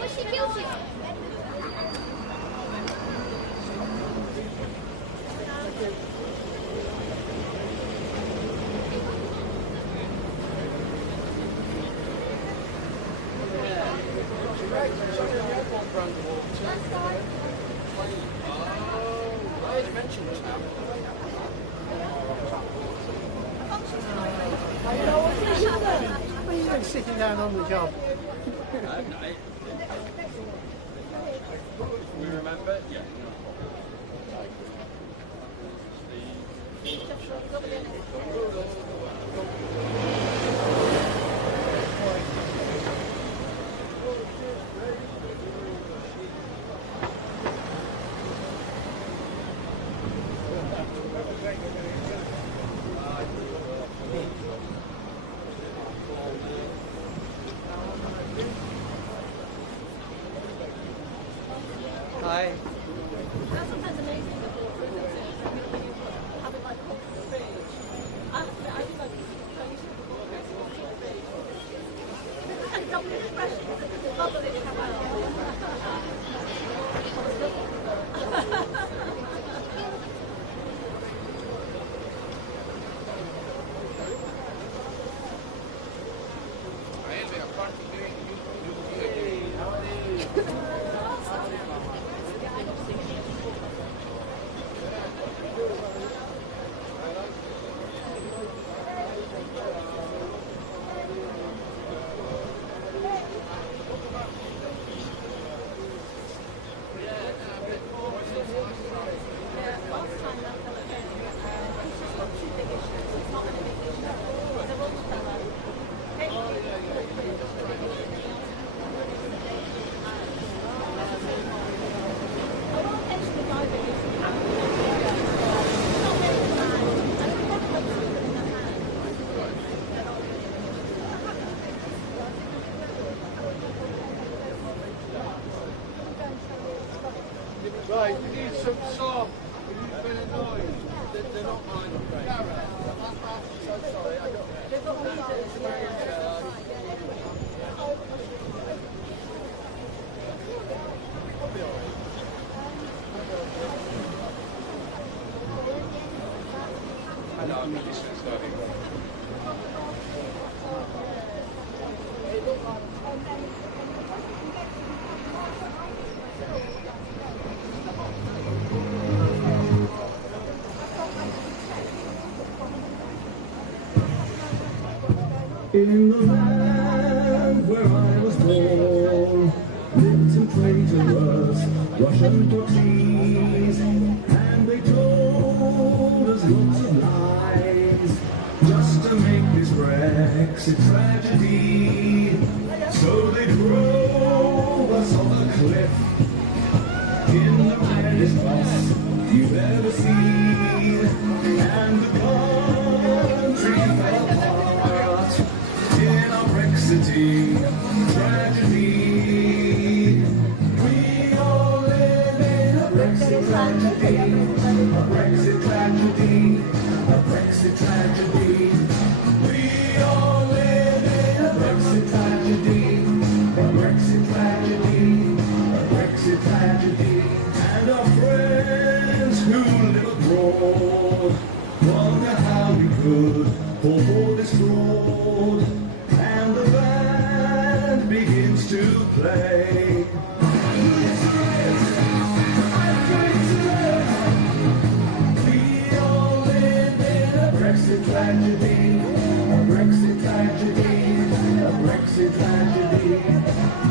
Was she guilty of? Sitting down on the job. We remember? Yeah. Hi. some song. You've been annoyed. They're not mine. So sorry. I got. I know. I'm really starting. In the land where I was born, lived some traitors, Russian proxies, and they told us lots of lies, just to make this Brexit tragedy. So they drove us off a cliff, in the maddest bus you've ever seen, and the country fell apart in our Brexity tragedy. We all live in a Brexit tragedy, a Brexit tragedy, a Brexit tragedy. We all live in a Brexit tragedy, a Brexit tragedy, a Brexit tragedy. And our friends who live abroad wonder how we could fall for this fraud. And the band begins to play. We all live in a Brexit tragedy, a Brexit tragedy, a Brexit tragedy.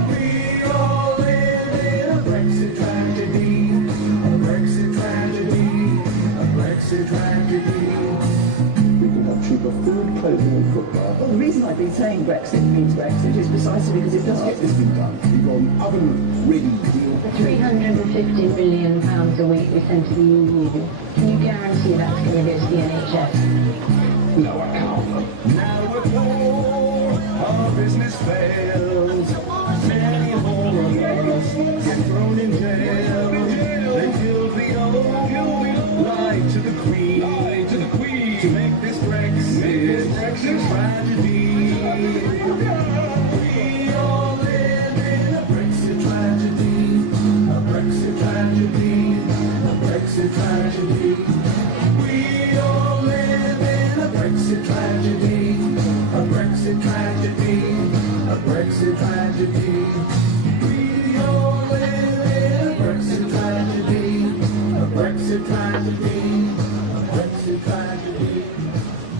We all live in a Brexit tragedy, a Brexit tragedy, a Brexit tragedy. We can have cheaper food, clothing and footwear. Well, the reason I've been saying Brexit means Brexit is precisely because it does get this thing done. We've got an oven-ready deal. £350 million a week we send to the EU. Can you guarantee that's going to go to the NHS? No, I can't. Now we're poor, our business fails. Many more of us get thrown in jail. They killed the old, lied to the Queen, to make this Brexit tragedy. We all live in a Brexit tragedy, a Brexit tragedy, a Brexit tragedy. We all live in a Brexit tragedy, a Brexit tragedy, a Brexit tragedy. We all live in a Brexit tragedy, a Brexit tragedy, a Brexit tragedy.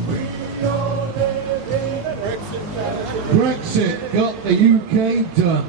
We all live in a Brexit tragedy. Brexit got the UK done.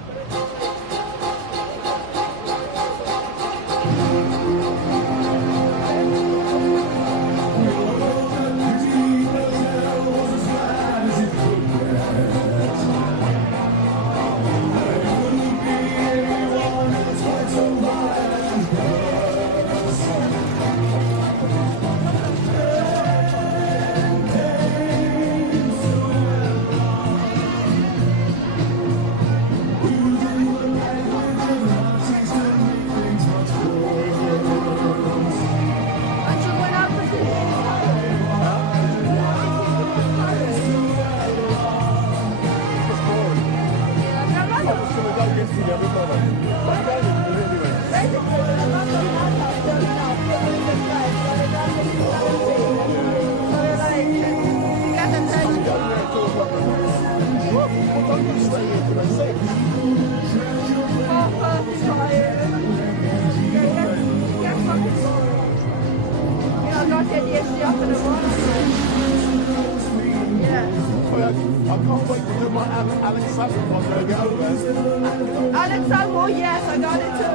I can't wait to do my Alex Salmon one when I get over there. Alex Salmon, yes, I got it too,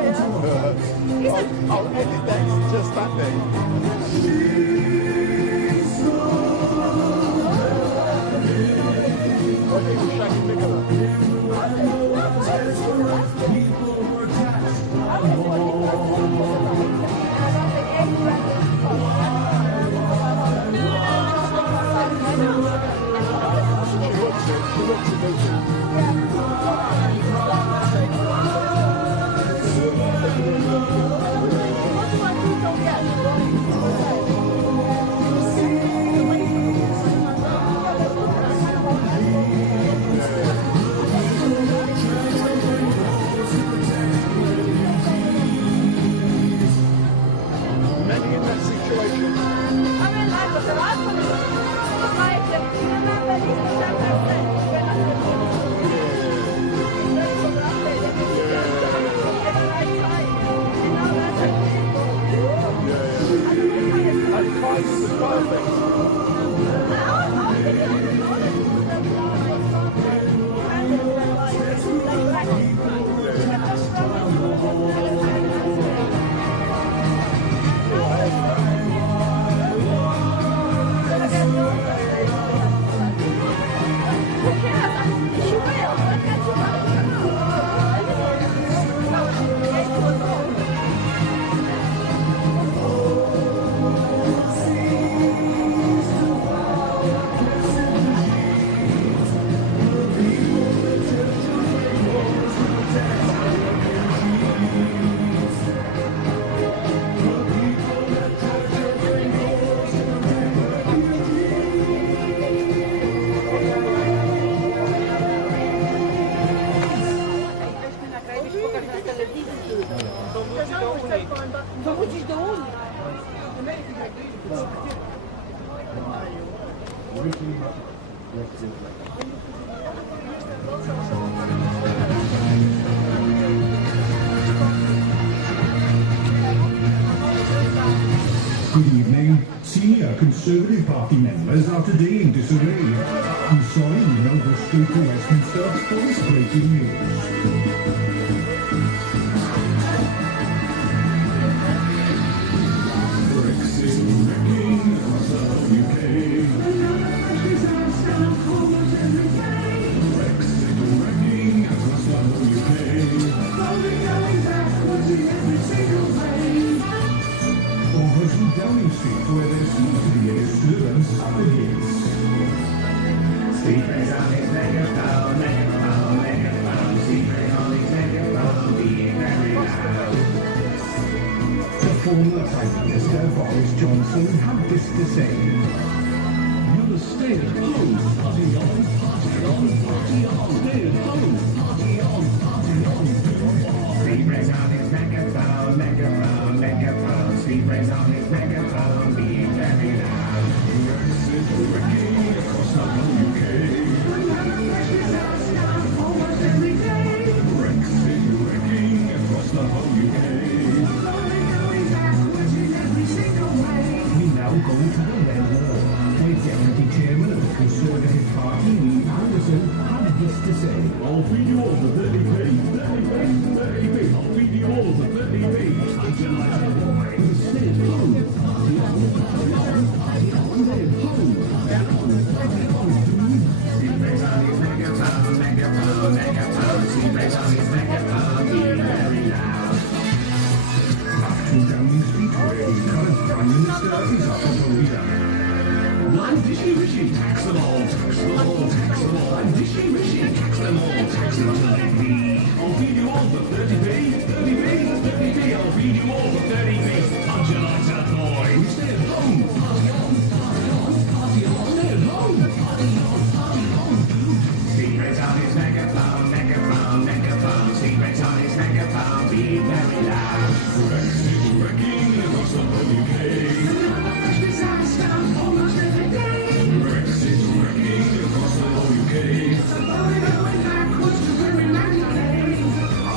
yeah. I'll edit that, just that bit. What are you shaking Nicola? Good evening. Senior Conservative Party members are today in disarray. I'm sorry, no go straight to Westminster for this breaking news. Brexit wrecking across the UK. Brexit wrecking across the UK. Over to Downing Street, where there seems to be a disturbance at the gates. Steve Bray's on his megaphone, megaphone, megaphone. Steve Bray's on his megaphone, being very loud. The former Prime Minister Boris Johnson had this to say. You'll stay at home, party on, party on, party on. Stay at home, party on, party on. Steve Bray's on his megaphone, megaphone, megaphone. Steve Bray's on his megaphone, being very loud. Brexit wrecking across the whole UK. Brexit wrecking across the whole UK. We now go to the Red Wall, where Deputy Chairman of the Conservative Party, Lee Anderson, had this to say. I'll feed you all for 30p, 30p, 30p. I'll feed you all for 30p. Until I have boy. Stay at home, party on, party on, party on, stay at home, party on, dude. Steve Bray's on his megaphone, megaphone, megaphone. Steve Bray's on his megaphone, being very loud. Back to Downing Street, where the current Prime Minister is up at podium. I'm Dishy Richie, tax them all, tax them all, tax them all. I'm Dishy Richie, tax them all, tax them till they bleed. I'll feed you all for 30p, 30p, 30p. I'll feed you all for 30p. How'd you like that, boy? We stay at home, party on, party on, party on. Stay at home, party on, dude. Steve Bray's on his megaphone, megaphone, megaphone. Steve Bray's on his megaphone, being very loud. Brexit wrecking across the whole UK. Brexit wrecking across the whole UK.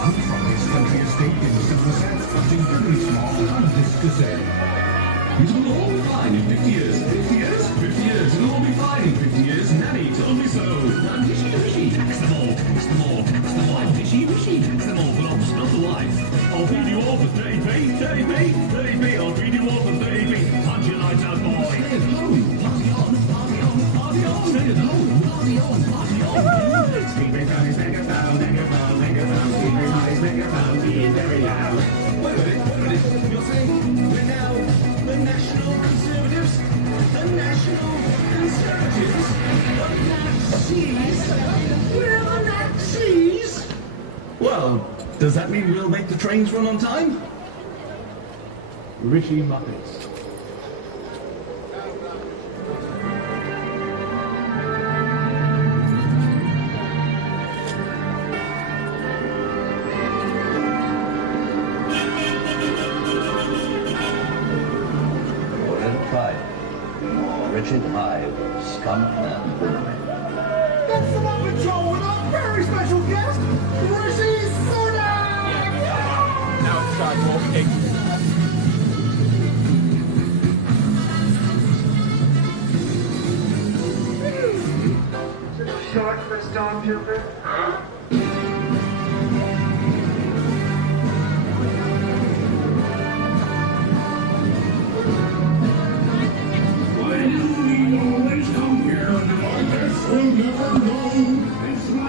I'm from this country estate in Somerset, something very small and this to say. It will all be fine in 50 years, 50 years, 50 years, it'll all be fine in 50 years. Nanny told me so. I'm Dishy Richie, tax them all, tax them all, tax them all. I'm Dishy Richie, tax them all, but I'm not the wife. I'll feed you all for 30p, 30p, 30p. I'll feed you all for 30p. How'd you like that, boy? Stay at home, party on, party on, party on. Stay at home, party on, party on. Steve Bray's on his megaphone, megaphone, megaphone. Steve Bray's on his megaphone, being very loud. Wait a minute, you're saying we're now the National Conservatives? The National Conservatives? The Nazis? We're the Nazis? Well, does that mean we'll make the trains run on time? Richie Muppets. Richard Hyde, Skunkman. That's the Muppet Show with our very special guest, Richie Sunak! Now it's time for stormtrooper.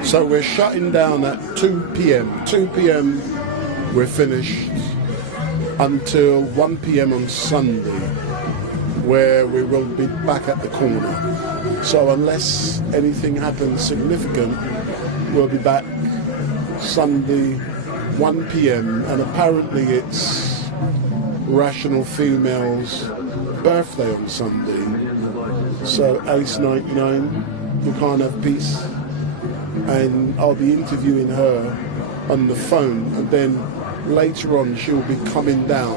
So we're shutting down at 2 p.m. 2 p.m. we're finished until 1 p.m. on Sunday, where we will be back at the corner. So unless anything happens significant, we'll be back Sunday 1 p.m. and apparently it's Rational Female's birthday on Sunday. So Alice 99, you can't have peace. And I'll be interviewing her on the phone, and then later on she'll be coming down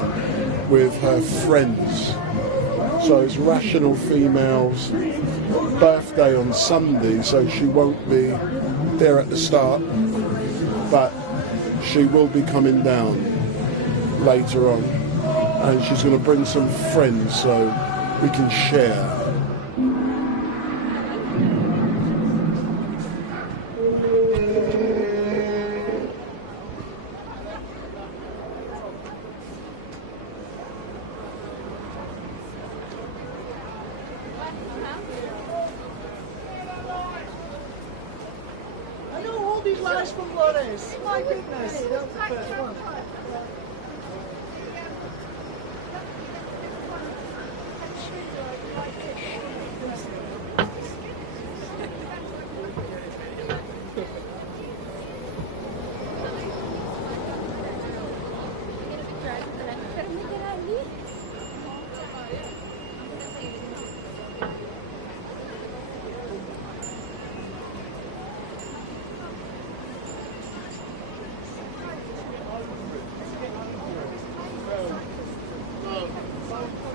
with her friends. So it's Rational Female's birthday on Sunday, so she won't be there at the start, but she will be coming down later on, and she's going to bring some friends so we can share. I know all these lies from Loris. My goodness. That's the first one.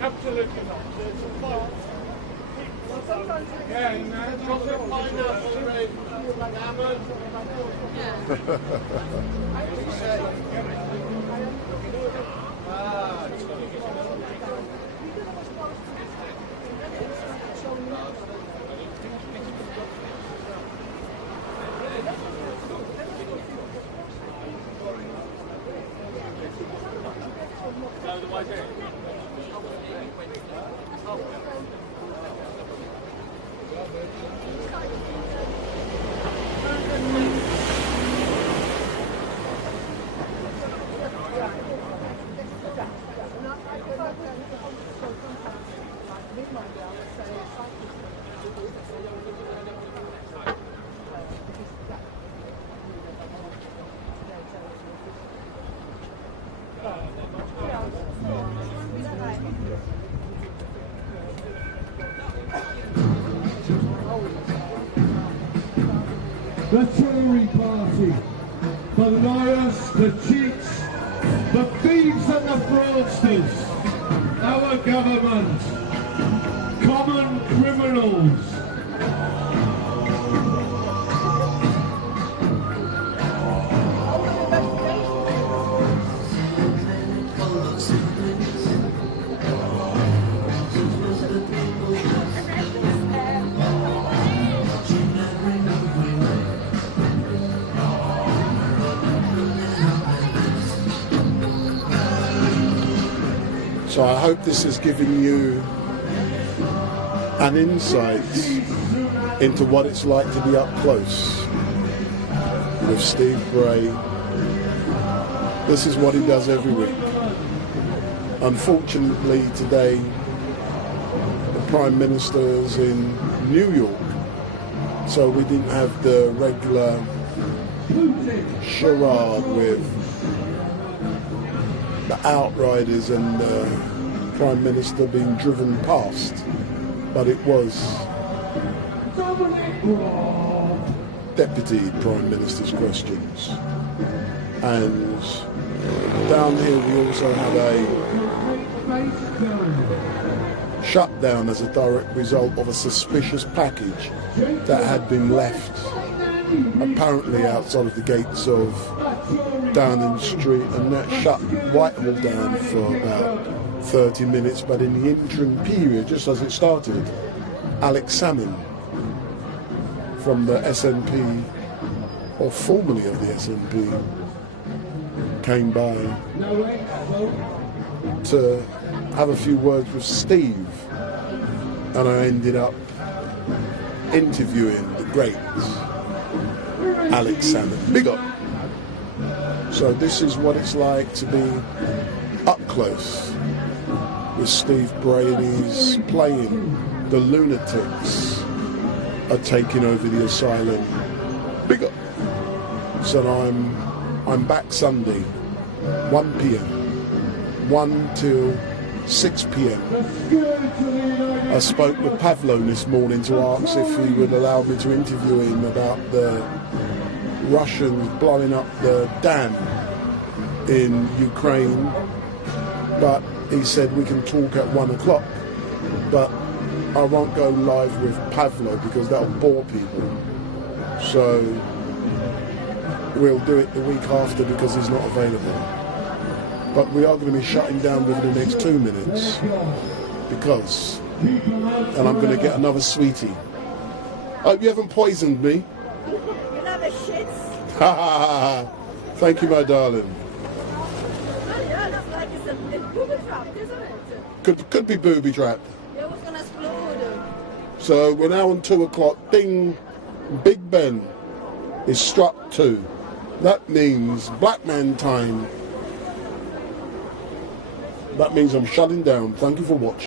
Absolutely not. There's a fire. Yeah, you know, chocolate, pineapple, red, almond. The Tory party, the liars, the cheats, the thieves and the fraudsters, our government, common criminals. So I hope this has given you an insight into what it's like to be up close with Steve Bray. This is what he does every week. Unfortunately today, the Prime Minister's in New York, so we didn't have the regular charade with the outriders and the Prime Minister being driven past, but it was Deputy Prime Minister's questions. And down here we also had a shutdown as a direct result of a suspicious package that had been left apparently outside of the gates of Downing Street, and that shut Whitehall down for about 30 minutes, but in the interim period, just as it started, Alex Salmon from the SNP, or formerly of the SNP, came by to have a few words with Steve, and I ended up interviewing the great Alex Salmon. Big up. So this is what it's like to be up close with Steve Bray, and he's playing The Lunatics Are Taking Over the Asylum. Big up. So I'm back Sunday, 1 p.m. 1 till 6 p.m. I spoke with Pavlo this morning to ask if he would allow me to interview him about the Russians blowing up the dam in Ukraine, but he said we can talk at 1 o'clock, but I won't go live with Pavlo because that'll bore people. So we'll do it the week after because he's not available. But we are going to be shutting down within the next 2 minutes because, and I'm going to get another sweetie. Hope you haven't poisoned me. You'll have a shits. Ha ha ha. Thank you, my darling. Yeah, looks like it's a booby trap, isn't it? Could be booby trapped. Yeah, it was gonna explode. So we're now on 2 o'clock. Ding! Big Ben is struck 2. That means black man time. That means I'm shutting down. Thank you for watching.